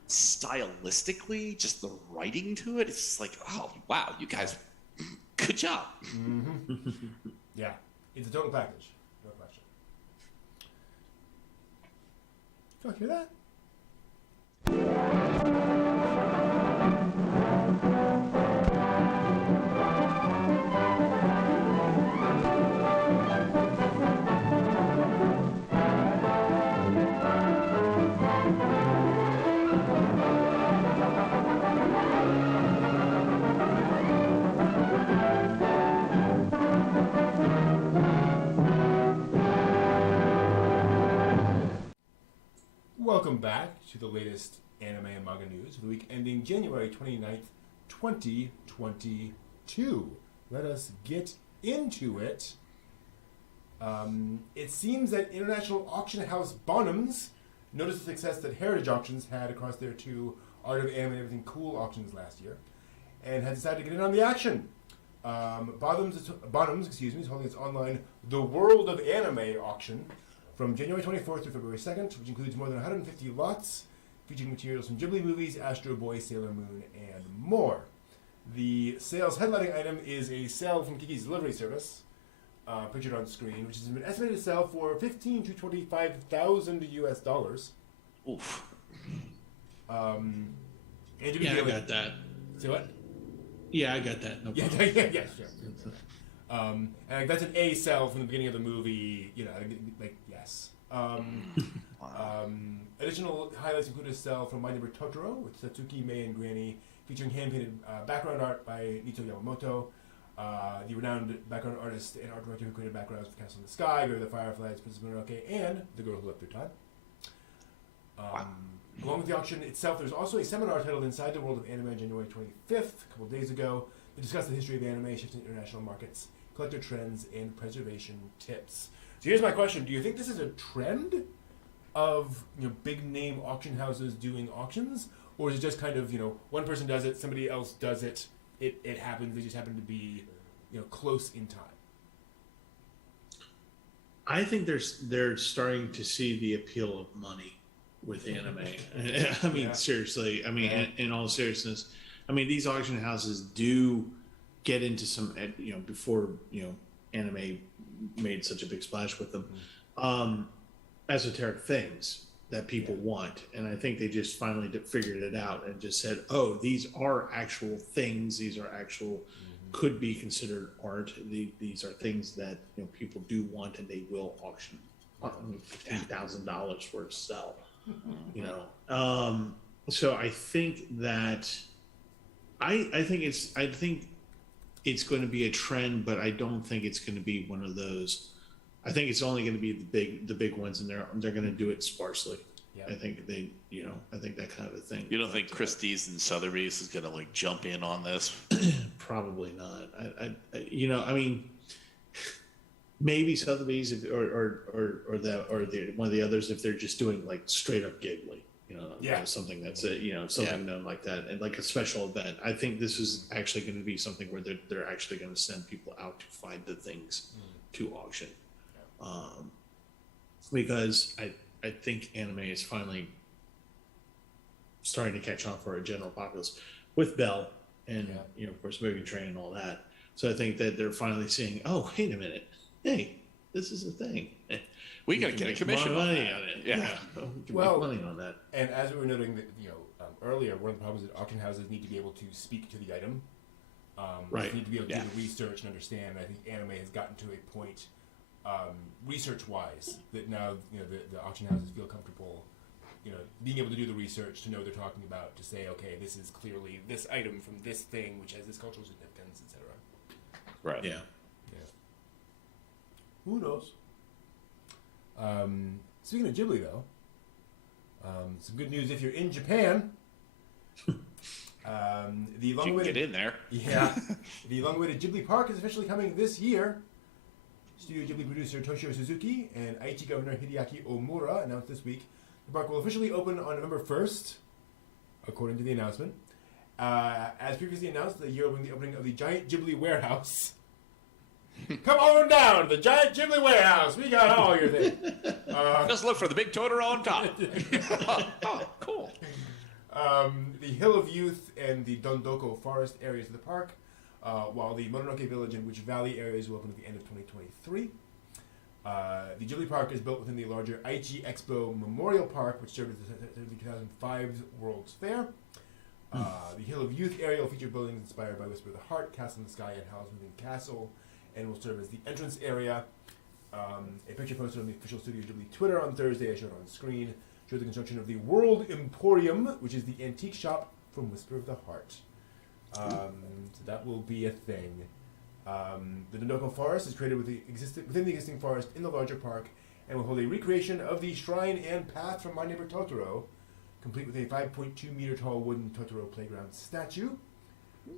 stylistically, just the writing to it. It's just like, oh wow, you guys, good job. Mm-hmm. Yeah, it's a total package, no question. Can I hear that? Welcome back to the latest anime and manga news for the week ending January 29th, 2022. Let us get into it. It seems that international auction house Bonhams noticed the success that Heritage Auctions had across their two Art of Anime and Everything Cool auctions last year, and had decided to get in on the action. Bonhams is holding its online The World of Anime auction from January 24th through February 2nd, which includes more than 150 lots, featuring materials from Ghibli movies, Astro Boy, Sailor Moon, and more. The sales headlining item is a cell from Kiki's delivery service, pictured on screen, which has been estimated to sell for $15,000 to $25,000 US. Oof. And Yeah, I got that. Say what? Yeah, I got that. No problem. Yeah, sure. And that's an A cell from the beginning of the movie, like yes. Additional highlights include a cell from My Neighbor Totoro with Satsuki, Mei, and Granny, featuring hand-painted background art by Nito Yamamoto, the renowned background artist and art director who created backgrounds for Castle in the Sky, Grave of the Fireflies, Princess Mononoke, and The Girl Who Left Her Time. Along with the auction itself, there's also a seminar titled Inside the World of Anime on January 25th, a couple days ago, to discuss the history of anime, shifts in international markets, collector trends, and preservation tips. So here's my question. Do you think this is a trend of big name auction houses doing auctions? Or is it just kind of, one person does it, somebody else does it, it happens, they just happen to be, close in time? I think they're starting to see the appeal of money with anime. I mean, seriously. I mean, in all seriousness, I mean, these auction houses do get into some, before, anime made such a big splash with them, esoteric things that people want. And I think they just finally figured it out and just said, oh, these are actual things. These are actual, could be considered art. These are things that, people do want and they will auction $15,000 for it to sell, So I think that, I think it's going to be a trend, but I don't think it's going to be one of those. I think it's only going to be the big ones, and they're going to do it sparsely. Yeah. I think I think that kind of a thing. You don't think Christie's and Sotheby's is going to jump in on this? Probably not. I mean, maybe Sotheby's or one of the others if they're just doing straight up Ghibli. Something that's something done like that, and like a special event. I think this is actually going to be something where they're actually going to send people out to find the things to auction, because I think anime is finally starting to catch on for a general populace with Bell and of course Moving Train and all that. So I think that they're finally seeing, oh, wait a minute, hey, this is a thing. We got to get a commission on it. Yeah. Make money on that. And as we were noting that, earlier, one of the problems is that auction houses need to be able to speak to the item. Right. You need to be able to do the research and understand. I think anime has gotten to a point, research-wise, that now the auction houses feel comfortable, being able to do the research, to know what they're talking about, to say, okay, this is clearly this item from this thing, which has this cultural significance, etc. Right. Yeah. Who knows? Speaking of Ghibli, though, some good news if you're in Japan. The long-awaited, get in there. Yeah, the long-awaited Ghibli Park is officially coming this year. Studio Ghibli producer Toshio Suzuki and Aichi Governor Hideaki Omura announced this week the park will officially open on November 1st, according to the announcement. As previously announced, the year will bring the opening of the giant Ghibli warehouse. Come on down to the giant Ghibli warehouse. We got all your things. Just look for the big Totoro on top. Oh, cool. The Hill of Youth and the Dondoko Forest areas of the park, while the Mononoke Village and Witch Valley areas will open at the end of 2023. The Ghibli Park is built within the larger Aichi Expo Memorial Park, which served as the 2005 World's Fair. The Hill of Youth area will feature buildings inspired by Whisper of the Heart, Castle in the Sky, and Howl's Moving Castle, and will serve as the entrance area. A picture posted on the official Studio Ghibli Twitter on Thursday, I showed on screen, showed the construction of the World Emporium, which is the antique shop from Whisper of the Heart. So that will be a thing. The Dondoko Forest is created within the existing forest in the larger park, and will hold a recreation of the shrine and path from My Neighbor Totoro, complete with a 5.2 meter tall wooden Totoro playground statue.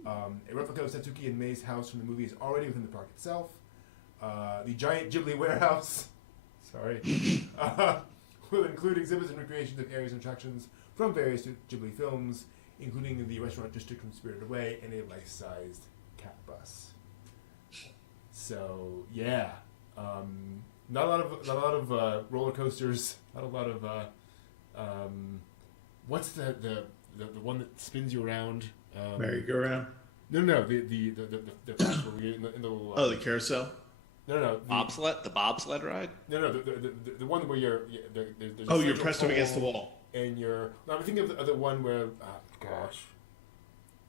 A replica of Satsuki and Mei's house from the movie is already within the park itself. The giant Ghibli warehouse, will include exhibits and recreations of areas and attractions from various Ghibli films, including the restaurant district from Spirited Away and a life-sized cat bus. So yeah, not a lot of roller coasters, not a lot of what's the one that spins you around? Merry-go-round? No, the fast where we in the little, the carousel? No. The bobsled ride? No, the one where you're there's you're pressed up against the wall. And I'm thinking of the one where,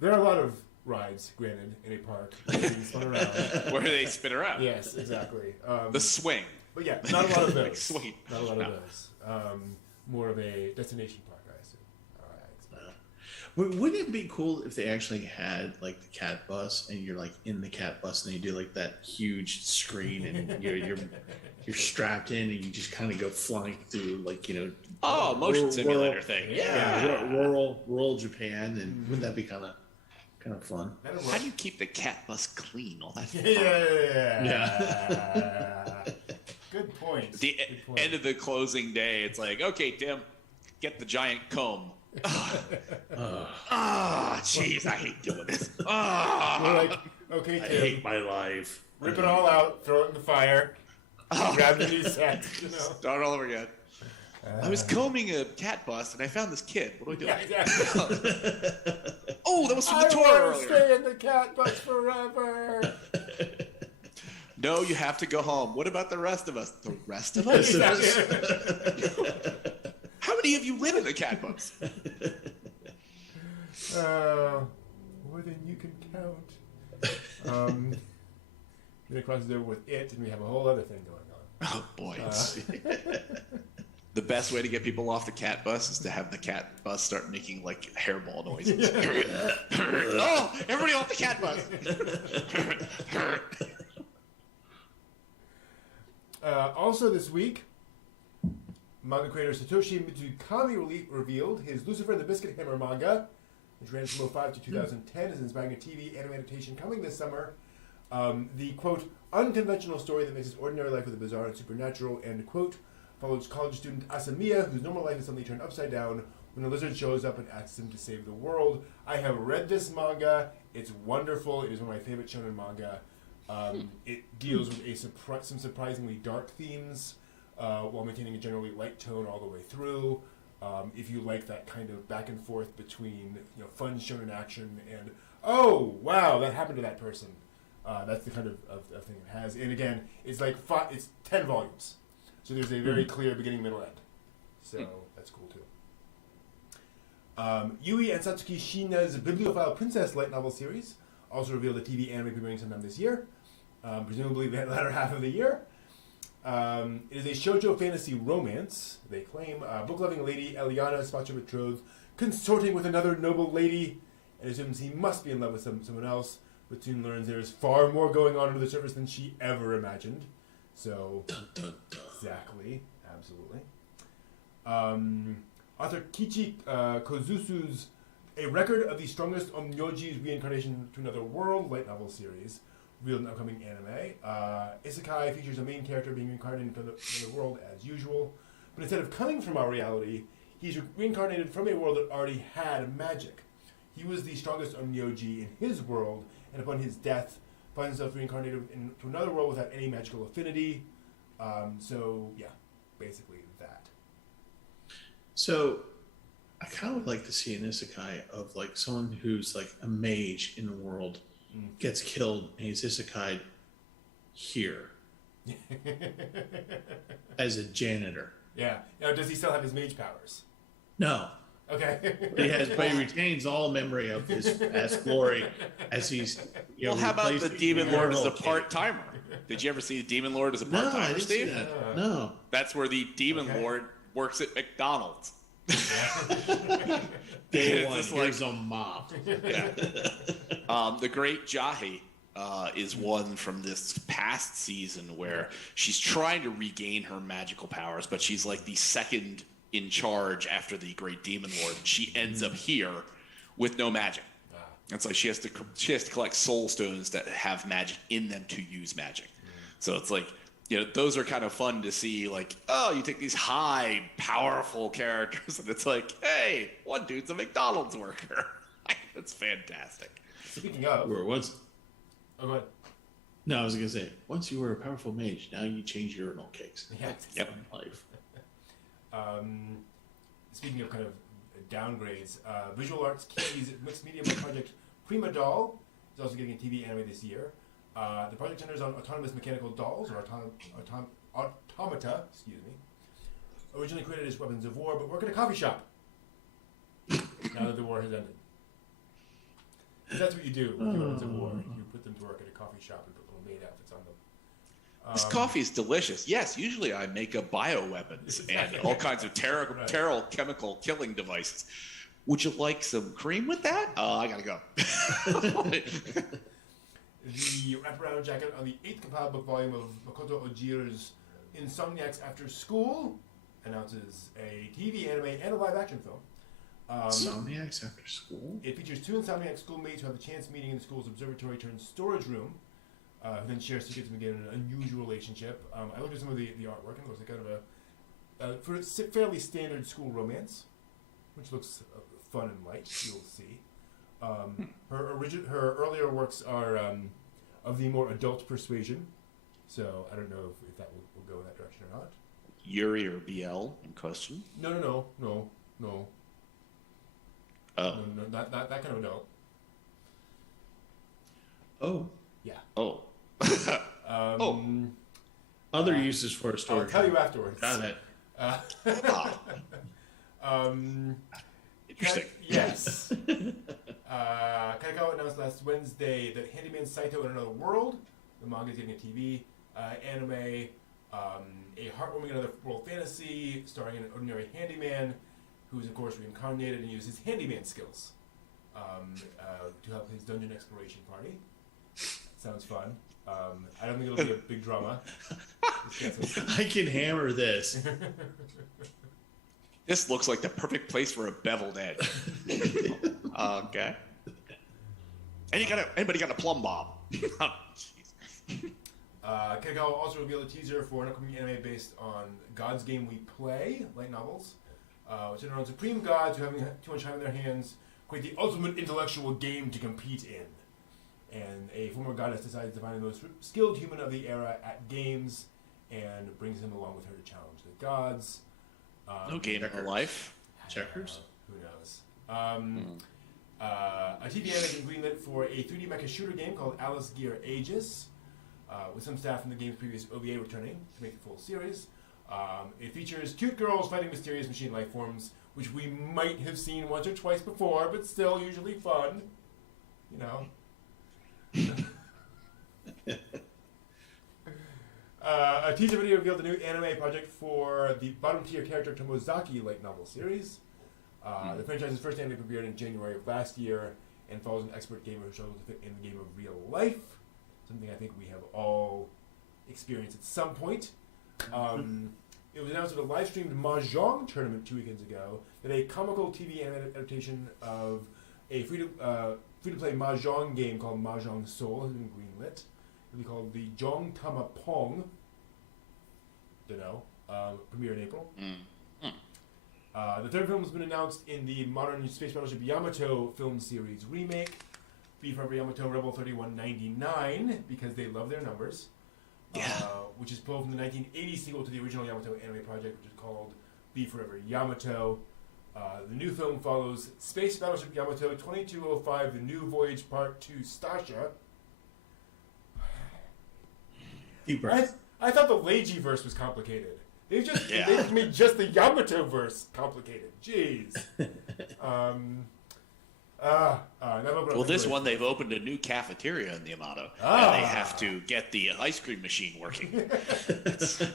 there are a lot of rides, granted, in a park where they spin around. Where they spin around? Yes, exactly. The swing. But yeah, not a lot of those. Like sweet. Not a lot of those. More of a destination park, I assume. Wouldn't it be cool if they actually had like the cat bus and you're like in the cat bus and they do like that huge screen and you're strapped in and you just kind of go flying through motion simulator thing. Yeah, rural Japan, and wouldn't that be kind of fun? How do you keep the cat bus clean? All that. Yeah. Good point. The end of the closing day, it's like, okay, Tim, get the giant comb. Jeez, I hate doing this. We're like, okay, Tim, I hate my life. Rip it all out, throw it in the fire, grab the new set. Start all over again. I was combing a cat bus and I found this kid. What do I do? Yeah, exactly. That was from the tour I earlier. want to stay in the cat bus forever. No, you have to go home. What about the rest of us? The rest of us? How many of you live in the cat bus? More than you can count. Then it crosses over with It, and we have a whole other thing going on. Oh, boy. The best way to get people off the cat bus is to have the cat bus start making, like, hairball noises. Oh, everybody off the cat bus! Also this week, manga creator Satoshi Mitsukami revealed his Lucifer and the Biscuit Hammer manga, which ran from 2005 to 2010, is inspiring a TV anime adaptation coming this summer. The, quote, unconventional story that makes his ordinary life with the bizarre and supernatural, end quote, follows college student Asamiya, whose normal life is suddenly turned upside down when a lizard shows up and asks him to save the world. I have read this manga. It's wonderful. It is one of my favorite shonen manga. It deals with some surprisingly dark themes, while maintaining a generally light tone all the way through. If you like that kind of back and forth between fun shonen action and, oh wow, that happened to that person, that's the kind of thing it has. And again, it's like it's 10 volumes, so there's a very clear beginning, middle, end. So that's cool too. Yui and Satsuki Shina's Bibliophile Princess light novel series also revealed a TV anime premiering sometime this year, presumably the latter half of the year. It is a shoujo fantasy romance. They claim book-loving lady Eliana spots her betrothed consorting with another noble lady and assumes he must be in love with someone else, but soon learns there is far more going on under the surface than she ever imagined. So, Dun, dun, dun. exactly, absolutely. Author Kichi Kozusu's A Record of the Strongest Onmyoji's Reincarnation to Another World light novel series, revealed in upcoming anime. Isekai features a main character being reincarnated into another world as usual, but instead of coming from our reality, he's reincarnated from a world that already had magic. He was the strongest Onmyoji in his world, and upon his death, finds himself reincarnated into another world without any magical affinity. So, yeah, basically that. So, I kind of would like to see an isekai of like someone who's like a mage in the world gets killed and he's isekai'd here as a janitor. Yeah. Now, does he still have his mage powers? No, Okay. but he retains all memory of his past glory as he's. Well, how about the Demon Lord as a part? part-timer? Did you ever see the Demon Lord as a No, I part-timer, didn't see Steve? that. No. That's where the Demon Lord works at McDonald's. Day It's one, just here's a mop. Yeah. The Great Jahi is one from this past season where she's trying to regain her magical powers, but she's like the second in charge after the Great Demon Lord. She ends up here with no magic. It's like she has to collect soul stones that have magic in them to use magic. So it's like, you know, those are kind of fun to see. Like, oh, you take these high, powerful characters, and it's like, hey, one dude's a McDonald's worker. That's fantastic. Speaking of... Or once, Oh, go ahead. no, I was gonna say, once you were a powerful mage, now you change urinal cakes. Yeah. Yep. Life. Speaking of kind of downgrades, Visual Arts Key's mixed media project Prima Doll is also getting a TV anime this year. The project centers on autonomous mechanical dolls, or automata, excuse me, originally created as weapons of war, but work at a coffee shop now that the war has ended. 'Cause that's what you do with weapons of war. You put them to work at a coffee shop and put little maid outfits on them. This coffee is delicious. Yes, usually I make up bioweapons and all kinds of terrible chemical killing devices. Would you like some cream with that? I gotta go. The wraparound jacket on the 8th compiled book volume of Makoto Ojira's Insomniacs After School announces a TV anime and a live-action film. Insomniacs After School? It features two Insomniac schoolmates who have a chance meeting in the school's observatory turned storage room, who then share secrets and begin an unusual relationship. I looked at some of the artwork, and it looks like kind of a for a fairly standard school romance, which looks fun and light. You'll see. Her earlier works are of the more adult persuasion, so I don't know if that will go in that direction or not. Yuri or BL in question? No. Oh. No, not that kind of adult. Oh. Yeah. Oh. Other uses for a I'll storage. tell you afterwards. Got it. Interesting. Yes. Kaikawa announced last Wednesday that Handyman Saito in Another World, the manga is getting a TV anime, a heartwarming Another World fantasy starring an ordinary handyman who is, of course, reincarnated and uses handyman skills to help his dungeon exploration party. Sounds fun. I don't think it'll be a big drama. I can hammer this. This looks like the perfect place for a beveled edge. Okay. And anybody got a plumb bob? Kaikawa also revealed a teaser for an upcoming anime based on God's Game We Play, light novels, which centered on supreme gods who, having too much time in their hands, create the ultimate intellectual game to compete in. And a former goddess decides to find the most skilled human of the era at games and brings him along with her to challenge the gods. No game in her life. Checkers? Who knows? A TV anime has been greenlit for a 3D mecha shooter game called Alice Gear Aegis, with some staff from the game's previous OVA returning to make the full series. It features cute girls fighting mysterious machine life forms, which we might have seen once or twice before, but still usually fun. You know. A teaser video revealed the new anime project for the bottom-tier character Tomozaki light novel series. The franchise's first anime premiered in January of last year and follows an expert gamer who struggles to fit in the game of real life. Something I think we have all experienced at some point. It was announced at a live-streamed Mahjong tournament 2 weekends ago that a comical TV adaptation of a free-to-play Mahjong game called Mahjong Soul has been greenlit. It'll be called the Jong Tama Pong. Premiere in April. The third film has been announced in the modern space battleship Yamato film series remake. Be Forever Yamato Rebel 3199, because they love their numbers. Which is pulled from the 1980 sequel to the original Yamato anime project, which is called Be Forever Yamato. The new film follows Space Battleship Yamato 2205, The New Voyage Part 2 Stasha. Deep breath. I thought the Leiji-verse was complicated. They've made just the Yamato-verse complicated. Jeez. This one, they've opened a new cafeteria in the Yamato, and they have to get the ice cream machine working. It's a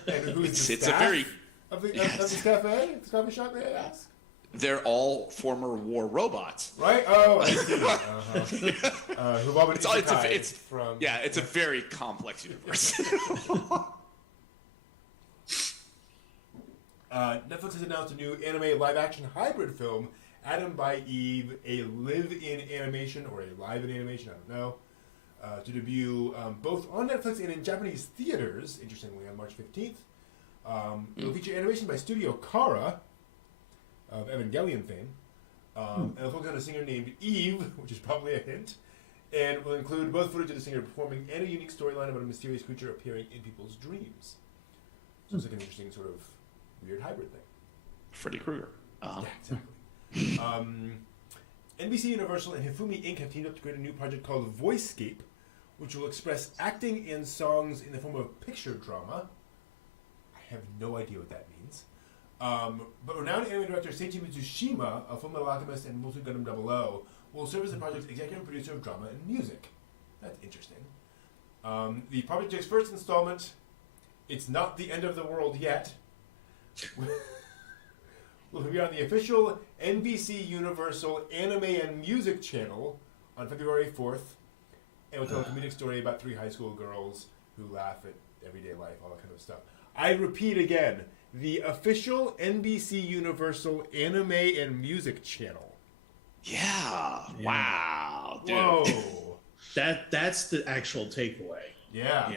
very of the cafe? The coffee shop, may I ask? They're all former war robots, right? Oh, I see. Who've all been it's a very complex universe. Netflix has announced a new anime live-action hybrid film, Adam by Eve, a live-in animation or a live-in animation, I don't know, to debut both on Netflix and in Japanese theaters, interestingly, on March 15th. It'll feature animation by Studio Kara, of Evangelion fame, and it'll focus on a singer named Eve, which is probably a hint, and will include both footage of the singer performing and a unique storyline about a mysterious creature appearing in people's dreams. So it's like an interesting sort of weird hybrid thing. Freddy Krueger. Yeah, exactly. NBC Universal and Hifumi Inc. have teamed up to create a new project called Voicescape, which will express acting and songs in the form of picture drama. I have no idea what that means. But renowned anime director Seiichi Mitsushima of Fullmetal Alchemist and Multi Gundam 00 will serve as the project's executive producer of drama and music. That's interesting. The project's first installment, It's Not the End of the World Yet, will be on the official NBC Universal Anime and Music channel on February 4th, and will tell a comedic story about 3 high school girls who laugh at everyday life, all that kind of stuff. I repeat again, the official NBC Universal Anime and Music channel. Yeah. Wow, dude. Whoa. That's the actual takeaway. Yeah.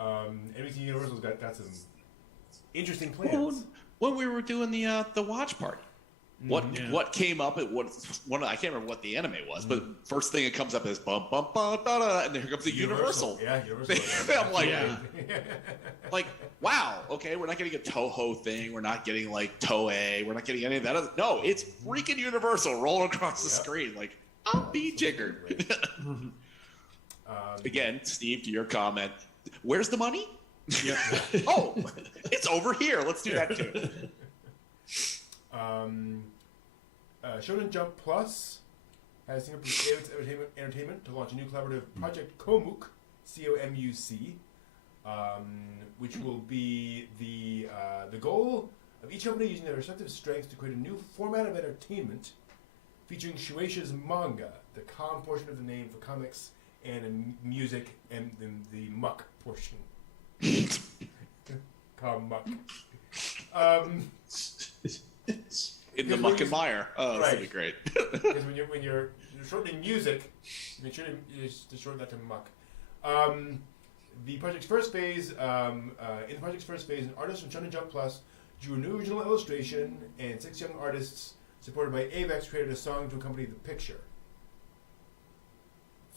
NBC Universal's got some interesting plans. When we were doing the watch party, what came up at one I can't remember what the anime was, but first thing that comes up is bum bum bum da da, and then here comes the Universal. Yeah, Universal. I'm like, like, wow, okay, we're not getting a Toho thing, we're not getting like Toei, we're not getting any of that. No, it's freaking Universal rolling across the screen. Like, I'll be jiggered. Again, Steve, to your comment, where's the money? Yep. Oh, it's over here. Let's do that too. Shonen Jump Plus has Singapore Entertainment to launch a new collaborative project, Komuc, C-O-M-U-C, which will be the goal of each company using their respective strengths to create a new format of entertainment featuring Shueisha's manga, the com portion of the name for comics, and music, and the muck portion. Com muck. In the muck and mire. Oh, that's gonna be great. Because when you're shortening music, you just shorten that to muck. The project's first phase, an artist from Shonen Jump Plus drew a new original illustration, and 6 young artists supported by Avex created a song to accompany the picture.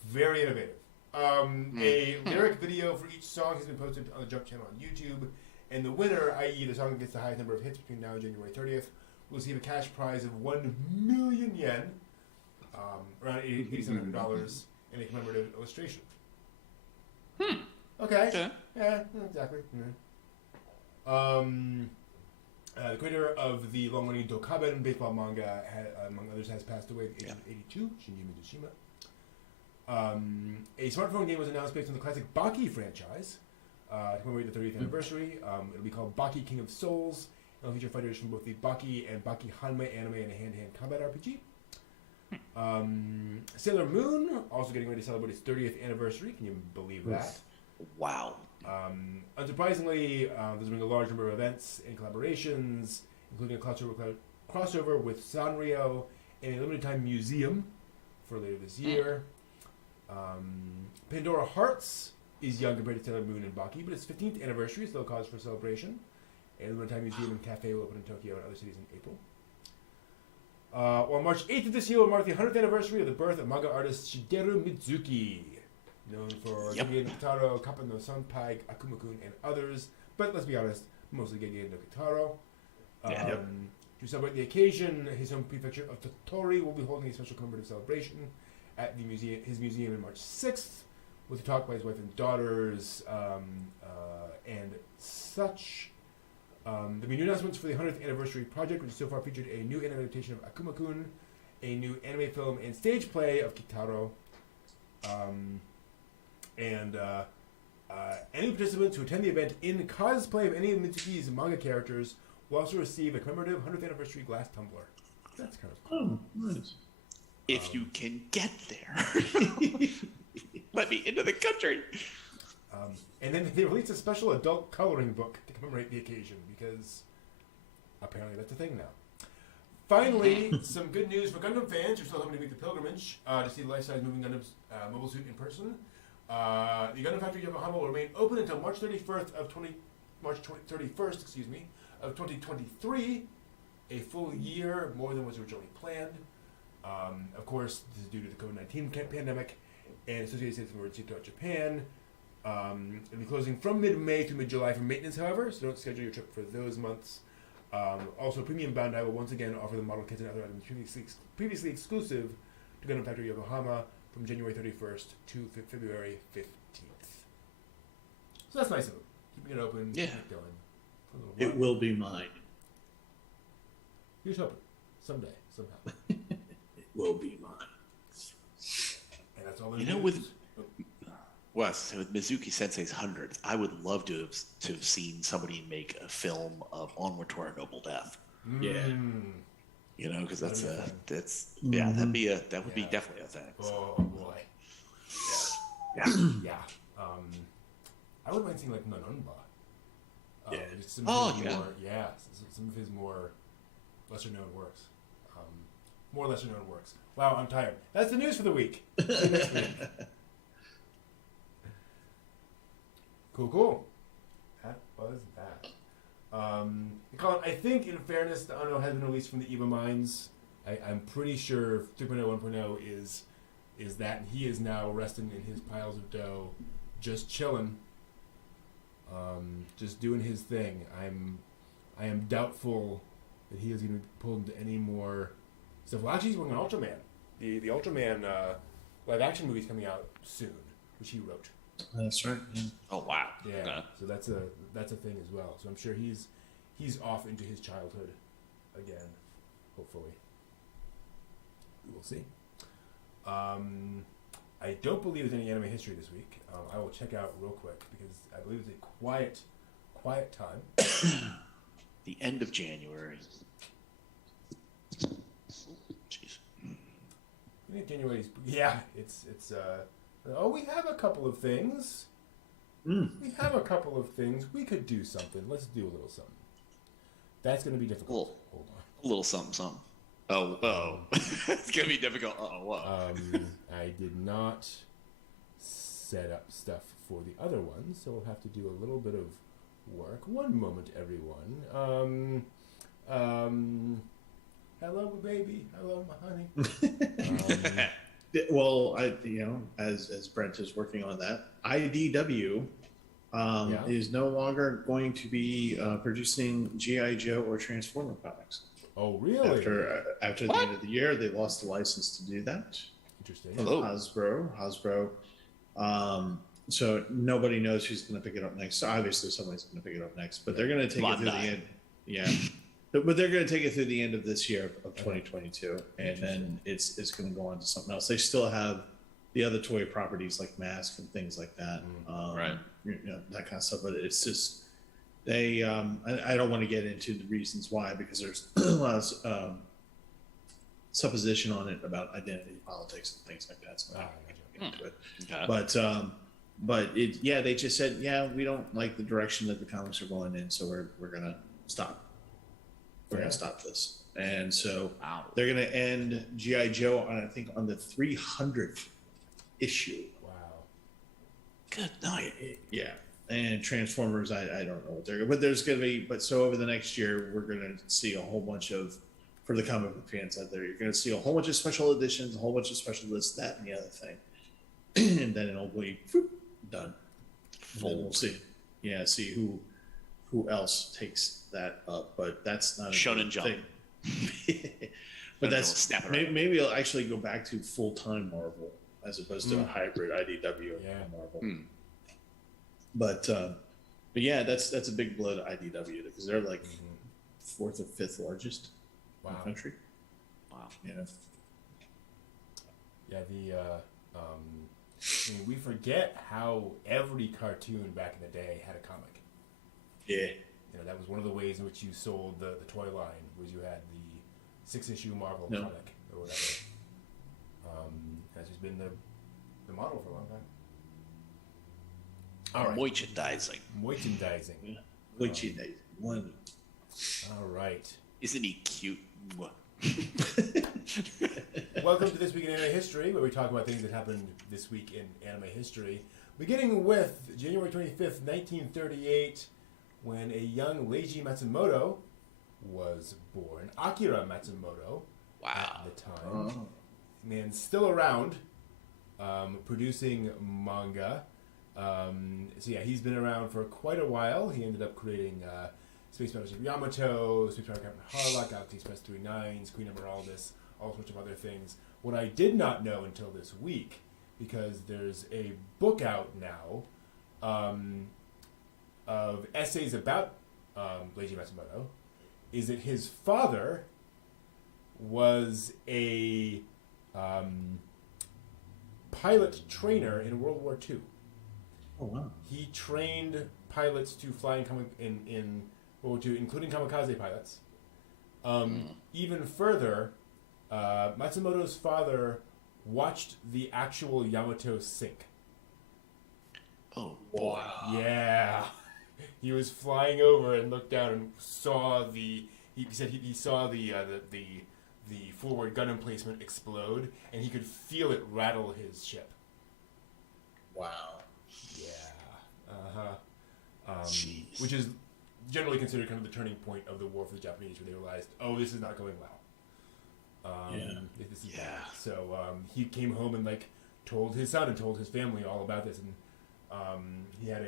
Very innovative. A lyric video for each song has been posted on the Jump channel on YouTube, and the winner, i.e. the song that gets the highest number of hits between now and January 30th, will receive a cash prize of 1 million yen, around $8,700, and a commemorative illustration. Okay. Yeah, exactly. The creator of the long-running Dokaben baseball manga, among others, has passed away at the age of 82, Shinji Mitsushima. A smartphone game was announced based on the classic Baki franchise to commemorate the 30th anniversary. It'll be called Baki King of Souls. It'll feature fighters from both the Baki and Baki Hanma anime and a hand-to-hand combat RPG. Sailor Moon, also getting ready to celebrate its 30th anniversary. Can you believe that? Wow. Unsurprisingly, there's been a large number of events and collaborations, including a crossover with Sanrio and a limited-time museum for later this year. Pandora Hearts is young compared to Sailor Moon and Baki, but its 15th anniversary is still a cause for celebration. A limited-time museum and cafe will open in Tokyo and other cities in April. On March 8th of this year will mark the 100th anniversary of the birth of manga artist Shigeru Mizuki, known for Gege no Kitaro, Kappa no Senpai, Akuma-kun, and others, but let's be honest, mostly Gege no Kitaro. To celebrate the occasion, his home prefecture of Tottori will be holding a special commemorative celebration at his museum on March 6th, with a talk by his wife and daughters and such. There'll be new announcements for the 100th anniversary project, which so far featured a new anime adaptation of Akuma-kun, a new anime film and stage play of Kitaro, and any participants who attend the event in cosplay of any of Mitsuki's manga characters will also receive a commemorative 100th anniversary glass tumbler. That's kind of cool. Oh, nice. If you can get there. Let me into the country. And then they released a special adult coloring book to commemorate the occasion, because apparently that's a thing now. Finally, some good news for Gundam fans who are still hoping to make the pilgrimage to see the life-size moving Gundam's mobile suit in person. The Gundam Factory Yokohama will remain open until March 31st of 2023, a full year more than was originally planned. Of course, this is due to the COVID-19 pandemic and associated states of emergency throughout Japan. It'll be closing from mid-May through mid-July for maintenance, however, so don't schedule your trip for those months. Also, Premium Bandai will once again offer the model kits and other items previously exclusive to Gundam Factory Yokohama from January 31st to February 15th. So that's nice of them. Keeping it open, keep it going. It will be mine. Here's hoping. Someday, somehow. It will be mine. And that's all. With Mizuki Sensei's 100th, I would love to have seen somebody make a film of Onward to Our Noble Death. Yeah. You know, because that would be definitely a thing. Oh boy. Yeah. I wouldn't mind seeing like Nanunba. Some of his more lesser known works. Wow, I'm tired. That's the news for the week. See you next week. Cool. That was that. Colin, I think, in fairness, the Unknown has been released from the EVA Mines. I'm pretty sure 3.0, 1.0 is that, and he is now resting in his piles of dough, just chilling, just doing his thing. I am doubtful that he is going to be pulled into any more stuff. Well, actually, he's working on Ultraman. The Ultraman live action movie is coming out soon, which he wrote. That's right. Yeah. Oh wow! Yeah, so that's a thing as well. So I'm sure he's off into his childhood again. Hopefully, we will see. I don't believe there's any anime history this week. I will check out real quick because I believe it's a quiet time. The end of January. Jeez. I think January's it's. We have a couple of things. We could do something. Let's do a little something. That's going to be difficult. Hold on. A little something. Oh. It's going to be difficult. I did not set up stuff for the other one, so we'll have to do a little bit of work. One moment, everyone. Hello, baby. Hello, my honey. Well, as Brent is working on that, IDW is no longer going to be producing G.I. Joe or Transformer comics. Oh, really? After the end of the year, they lost the license to do that. Interesting. Hasbro. So nobody knows who's going to pick it up next. So obviously, somebody's going to pick it up next, but they're going to take it through the end. Yeah. But they're going to take it through the end of this year of 2022, and then it's going to go on to something else. They still have the other toy properties like Mask and things like that. Right. That kind of stuff. But it's just they. I don't want to get into the reasons why because there's a lot of supposition on it about identity politics and things like that. So I'm not going to get into it. Okay. But they just said, we don't like the direction that the comics are going in, so we're gonna stop. We're gonna stop this, and so they're gonna end GI Joe on the 300th issue. Wow. Good night. Yeah, and Transformers, I don't know what they're, but there's gonna be, so over the next year we're gonna see a whole bunch of, for the comic book fans out there, you're gonna see a whole bunch of special editions, a whole bunch of special this, that, and the other thing, and then it'll be done. We'll see. Yeah, see who else takes that up, but that's not a Shonen Jump. thing. But that's maybe I'll actually go back to full-time Marvel as opposed to a hybrid IDW and Marvel. But yeah, that's a big blow to IDW because they're like fourth or fifth largest in the country. Wow. We forget how every cartoon back in the day had a comic. Yeah. That was one of the ways in which you sold the toy line, was you had the 6-issue Marvel comic or whatever. That's just been the model for a long time. All right. Merchandising. Merchandising. Merchandising. One. All right. Isn't he cute? Welcome to This Week in Anime History, where we talk about things that happened this week in anime history. Beginning with January 25th, 1938, when a young Leiji Matsumoto was born. Akira Matsumoto. Wow. At the time. Man, still around, producing manga. He's been around for quite a while. He ended up creating Space Battleship Yamato, Space Battle Captain Harlock, Galaxy Express 39s, Queen Emeraldus, all sorts of other things. What I did not know until this week, because there's a book out now of essays about Leiji Matsumoto, is that his father was a pilot trainer in World War II. Oh, wow. He trained pilots to fly in World War II, including kamikaze pilots. Even further, Matsumoto's father watched the actual Yamato sink. Oh, wow. Yeah. He was flying over and looked down and saw he said he saw the forward gun emplacement explode, and he could feel it rattle his ship. Wow. Yeah. Which is generally considered kind of the turning point of the war for the Japanese, where they realized, this is not going well. This is bad. So he came home and told his son and told his family all about this, and he had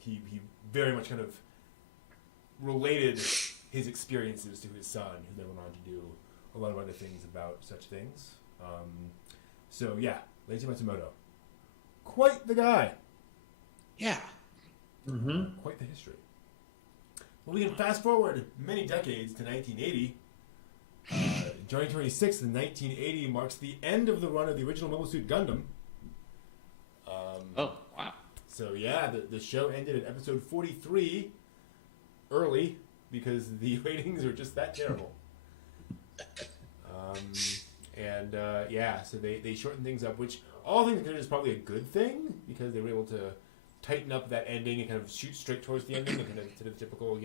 he very much kind of related his experiences to his son, who then went on to do a lot of other things about such things. Leiji Matsumoto, quite the guy. Yeah. Mm-hmm. Quite the history. Well, we can fast forward many decades to 1980. January 26th, 1980 marks the end of the run of the original Mobile Suit Gundam. Oh, wow. So, the show ended at episode 43 early because the ratings are just that terrible. So they shortened things up, which all things considered is probably a good thing because they were able to tighten up that ending and kind of shoot straight towards the ending and kind of instead of the typical,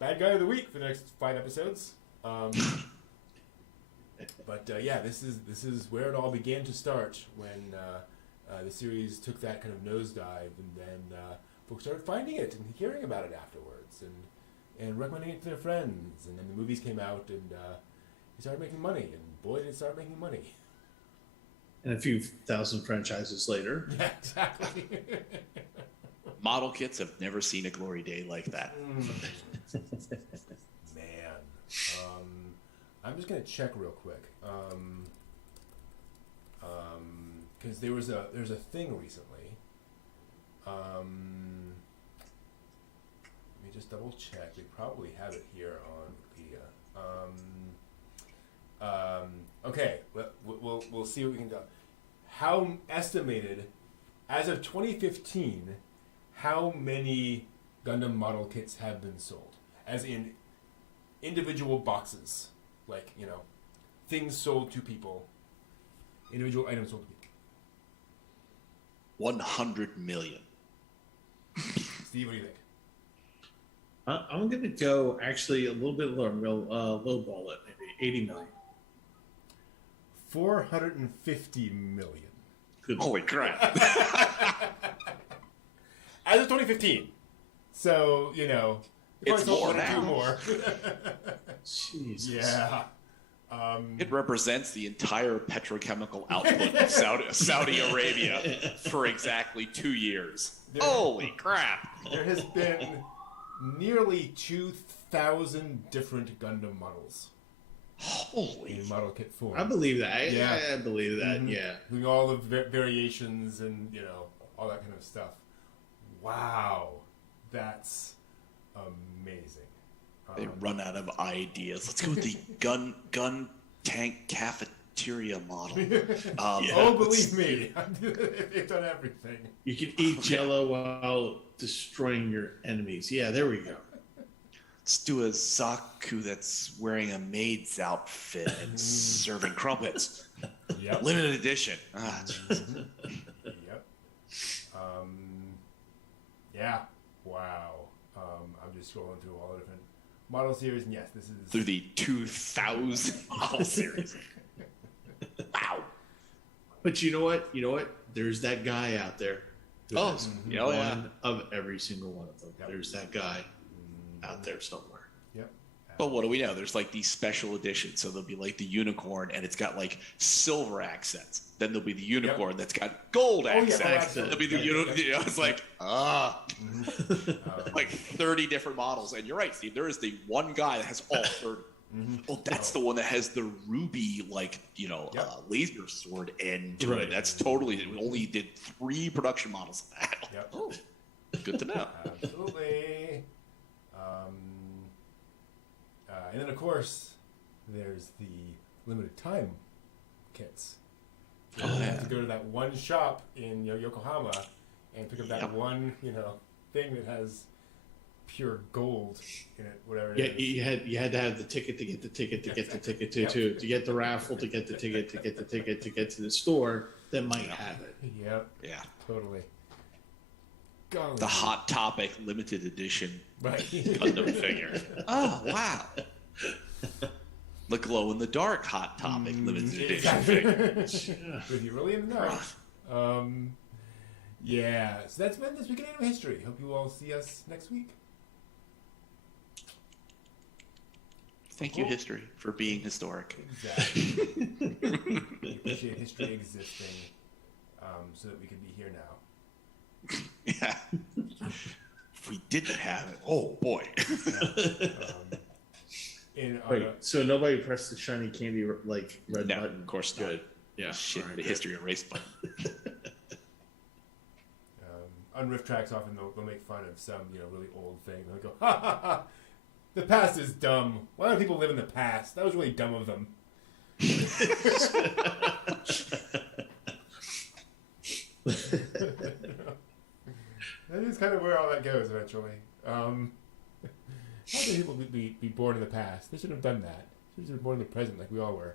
bad guy of the week for the next 5 episodes. This is where it all began to start when the series took that kind of nosedive, and then folks started finding it and hearing about it afterwards and recommending it to their friends, and then the movies came out and they started making money, and boy did it start making money. And a few thousand franchises later. Yeah, exactly. Model kits have never seen a glory day like that. Man. I'm just going to check real quick. Because there's a thing recently. Let me just double check. We probably have it here on Wikipedia. Okay, we'll see what we can do. How estimated, as of 2015, how many Gundam model kits have been sold? As in individual boxes, like, things sold to people, individual items sold to people. 100 million. Steve, what do you think? I'm going to go actually a little bit lower. I'm going to lowball it, maybe 80 million. 450 million. Good. Holy crap. As of 2015. So, It's more two now. more. Jesus. Yeah. It represents the entire petrochemical output of Saudi Arabia for exactly 2 years. Holy crap. There has been nearly 2,000 different Gundam models Holy. in model kit form. I believe that. Yeah. I believe that, Mhm. yeah. Including all the variations and, all that kind of stuff. Wow. That's amazing. They run out of ideas. Let's go with the gun tank cafeteria model. Oh, believe me. They've done everything. You can eat Jello while destroying your enemies. Yeah, there we go. Let's do a Zaku that's wearing a maid's outfit and serving crumpets. Yep. Limited edition. Yep. Yeah. Wow. I'm just scrolling through all the different model series, and yes, this is Through the 2000 model series. Wow. But you know what? There's that guy out there. Who Oh, has yeah. one of every single one of them. Yep. There's that guy out there somewhere. Yep. But what do we know? There's like these special editions. So there'll be like the unicorn and it's got like silver accents. Then there'll be the unicorn that's got gold accents. accents. There'll be the it's like, like 30 different models. And you're right, Steve. There is the one guy that has all 30. Oh, that's the one that has the ruby, laser sword end to it. Right. That's totally, it only did 3 production models of that. Yep. Oh, good to know. Absolutely. And then, of course, there's the limited time kits. You have to go to that one shop in Yokohama and pick up that one, thing that has pure gold in it, whatever it Yeah, is. you had to have the ticket to get the ticket to get the ticket to get the raffle to get the ticket to get the ticket to get to the store that might have it. Yep. Yeah. Totally. Golly. The Hot Topic limited edition Right. Gundam figure. Oh, wow. The glow in the dark Hot Topic limited edition figure. If you really know. Yeah. So that's been this week in anime history. Hope you all see us next week. Thank you, history, for being historic. Exactly. We appreciate history existing, so that we could be here now. Yeah. If we didn't have it, oh boy. Wait, so nobody pressed the shiny candy red No, button? of course not. Good. Yeah. Shit, all right, the good. history erase button. On riff tracks, often they'll make fun of some really old thing. They'll go, ha ha ha, the past is dumb. Why don't people live in the past? That was really dumb of them. That is kind of where all that goes eventually. How can people be born in the past? They shouldn't have done that. They should have been born in the present like we all were.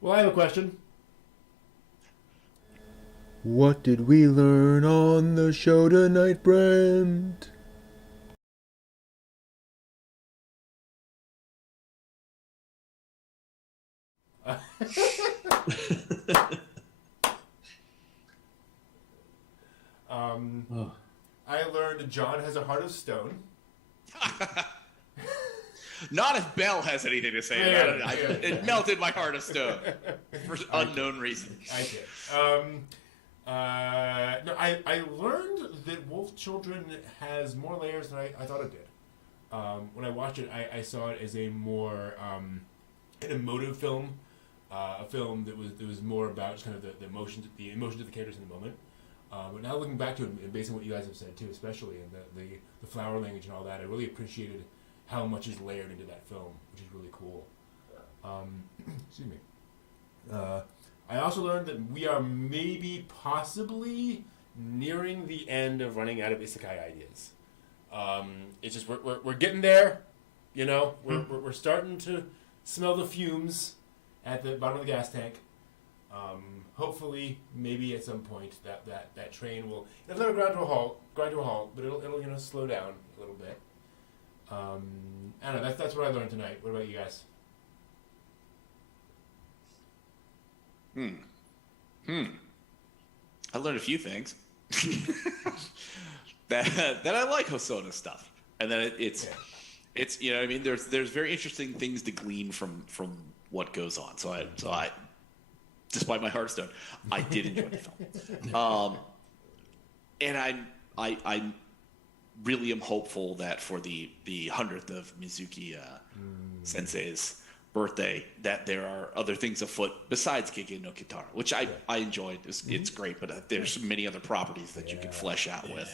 Well, I have a question. What did we learn on the show tonight, Brent? I learned John has a heart of stone. Not if Bell has anything to say about it. It melted my heart of stone for unknown reason. I did. No, I learned that Wolf Children has more layers than I thought it did. When I watched it, I saw it as a more an emotive film, a film that was more about just kind of the emotions of the characters in the moment. But now looking back to it, and based on what you guys have said too, especially and the flower language and all that, I really appreciated how much is layered into that film, which is really cool. Excuse me. I also learned that we are possibly nearing the end of running out of isekai ideas. It's just we're getting there, you know. We're starting to smell the fumes at the bottom of the gas tank. Hopefully, maybe at some point that train will never grind to a halt, but it'll slow down a little bit. I don't know. That's what I learned tonight. What about you guys? I learned a few things. that I like Hosoda stuff, and then it's you know what I mean. There's very interesting things to glean from what goes on. So I despite my Hearthstone, I did enjoy the film. And I really am hopeful that for the 100th of Mizuki Sensei's birthday, that there are other things afoot besides Gege no Kitara, which I enjoyed. It's great, but there's many other properties that you can flesh out with.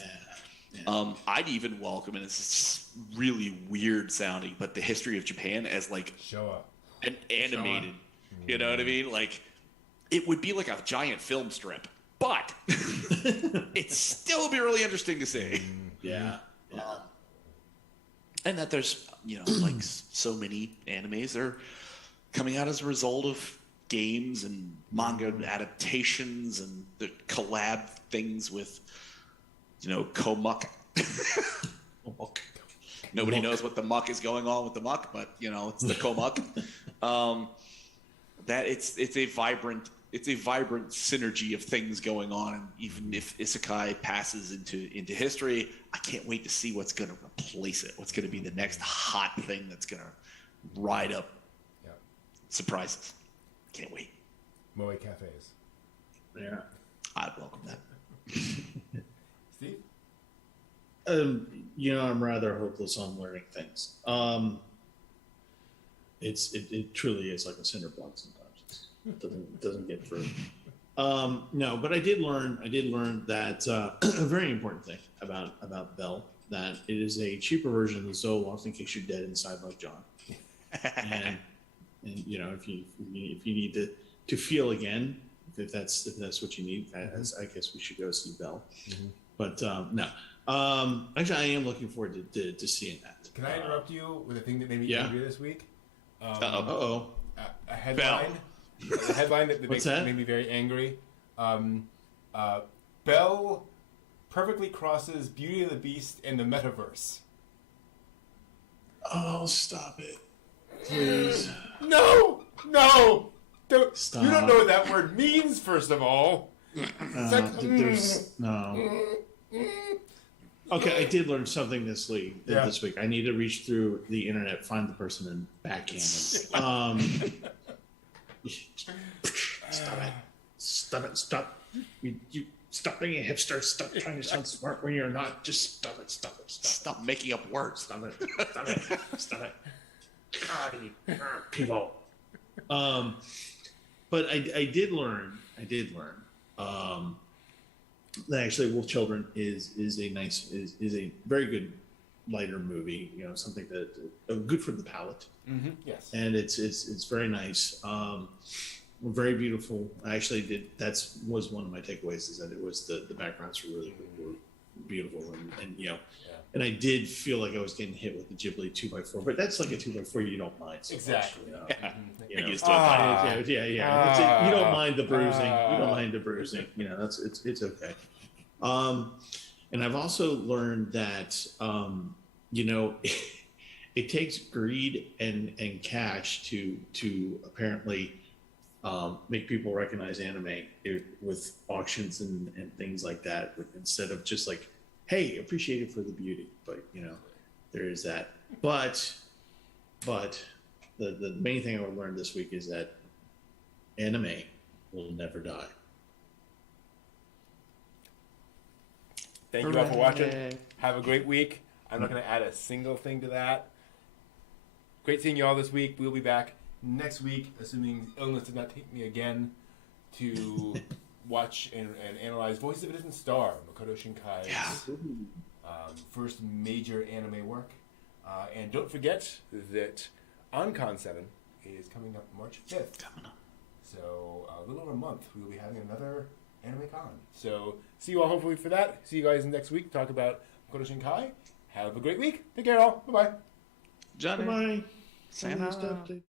Yeah. I'd even welcome, and it's really weird sounding, but the history of Japan as like an animated, you know what I mean? Like, it would be like a giant film strip, but it'd still be really interesting to see. Yeah. And that there's, like so many animes that are coming out as a result of games and manga adaptations and the collab things with, Komuck. Nobody knows what the muck is going on with the muck, but it's the Komuck. That it's a vibrant synergy of things going on, and even if isekai passes into history, I can't wait to see what's going to replace it. What's going to be the next hot thing that's going to ride up surprises. Can't wait. Moe cafes. Yeah, I'd welcome that. Steve? I'm rather hopeless on learning things. It truly is like a cinder block sometimes. It doesn't get through. No, but I did learn that a very important thing about Bell, that it is a cheaper version of the Zoloft in case you're dead inside like John. and if you need to feel again, if that's what you need, I guess we should go see Bell. Mm-hmm. But no. Actually, I am looking forward to seeing that. Can I interrupt you with a thing that made me angry this week? Uh-oh. A headline. A headline that made me very angry. Belle perfectly crosses Beauty and the Beast and the metaverse. Oh, stop it. Please. No! Stop. You don't know what that word means, first of all. There's no. Okay, I did learn something this week. I need to reach through the internet, find the person, and backhand them. Stop it! You stop being a hipster. Stop trying to sound smart when you're not. Just stop it! Stop making up words. Stop it! God, you people. But I did learn. That actually Wolf Children is a very good lighter movie. Something that good for the palate. Mm-hmm. Yes. And it's very nice. Very beautiful. I actually was one of my takeaways, is that it was the backgrounds were really were beautiful, and and I did feel like I was getting hit with the Ghibli 2x4, but that's like a 2x4 you don't mind so exactly. much. You're used to it. Yeah. You don't mind the bruising. It's okay. And I've also learned that it takes greed and cash to apparently make people recognize anime with auctions and things like that, instead of just like, hey, appreciate it for the beauty. But there is that. But the main thing I learned this week is that anime will never die. Thank you all for watching. Have a great week. I'm not going to add a single thing to that. Great seeing you all this week. We'll be back next week, assuming illness did not take me again, to watch and analyze Voices of a Distant Star, Makoto Shinkai's first major anime work. And don't forget that OnCon 7 is coming up March 5th. Coming up. So a little over a month, we will be having another anime con. So see you all hopefully for that. See you guys next week. Talk about Makoto Shinkai. Have a great week. Take care all. Bye-bye. Johnny. Bye. Sayonara. Update.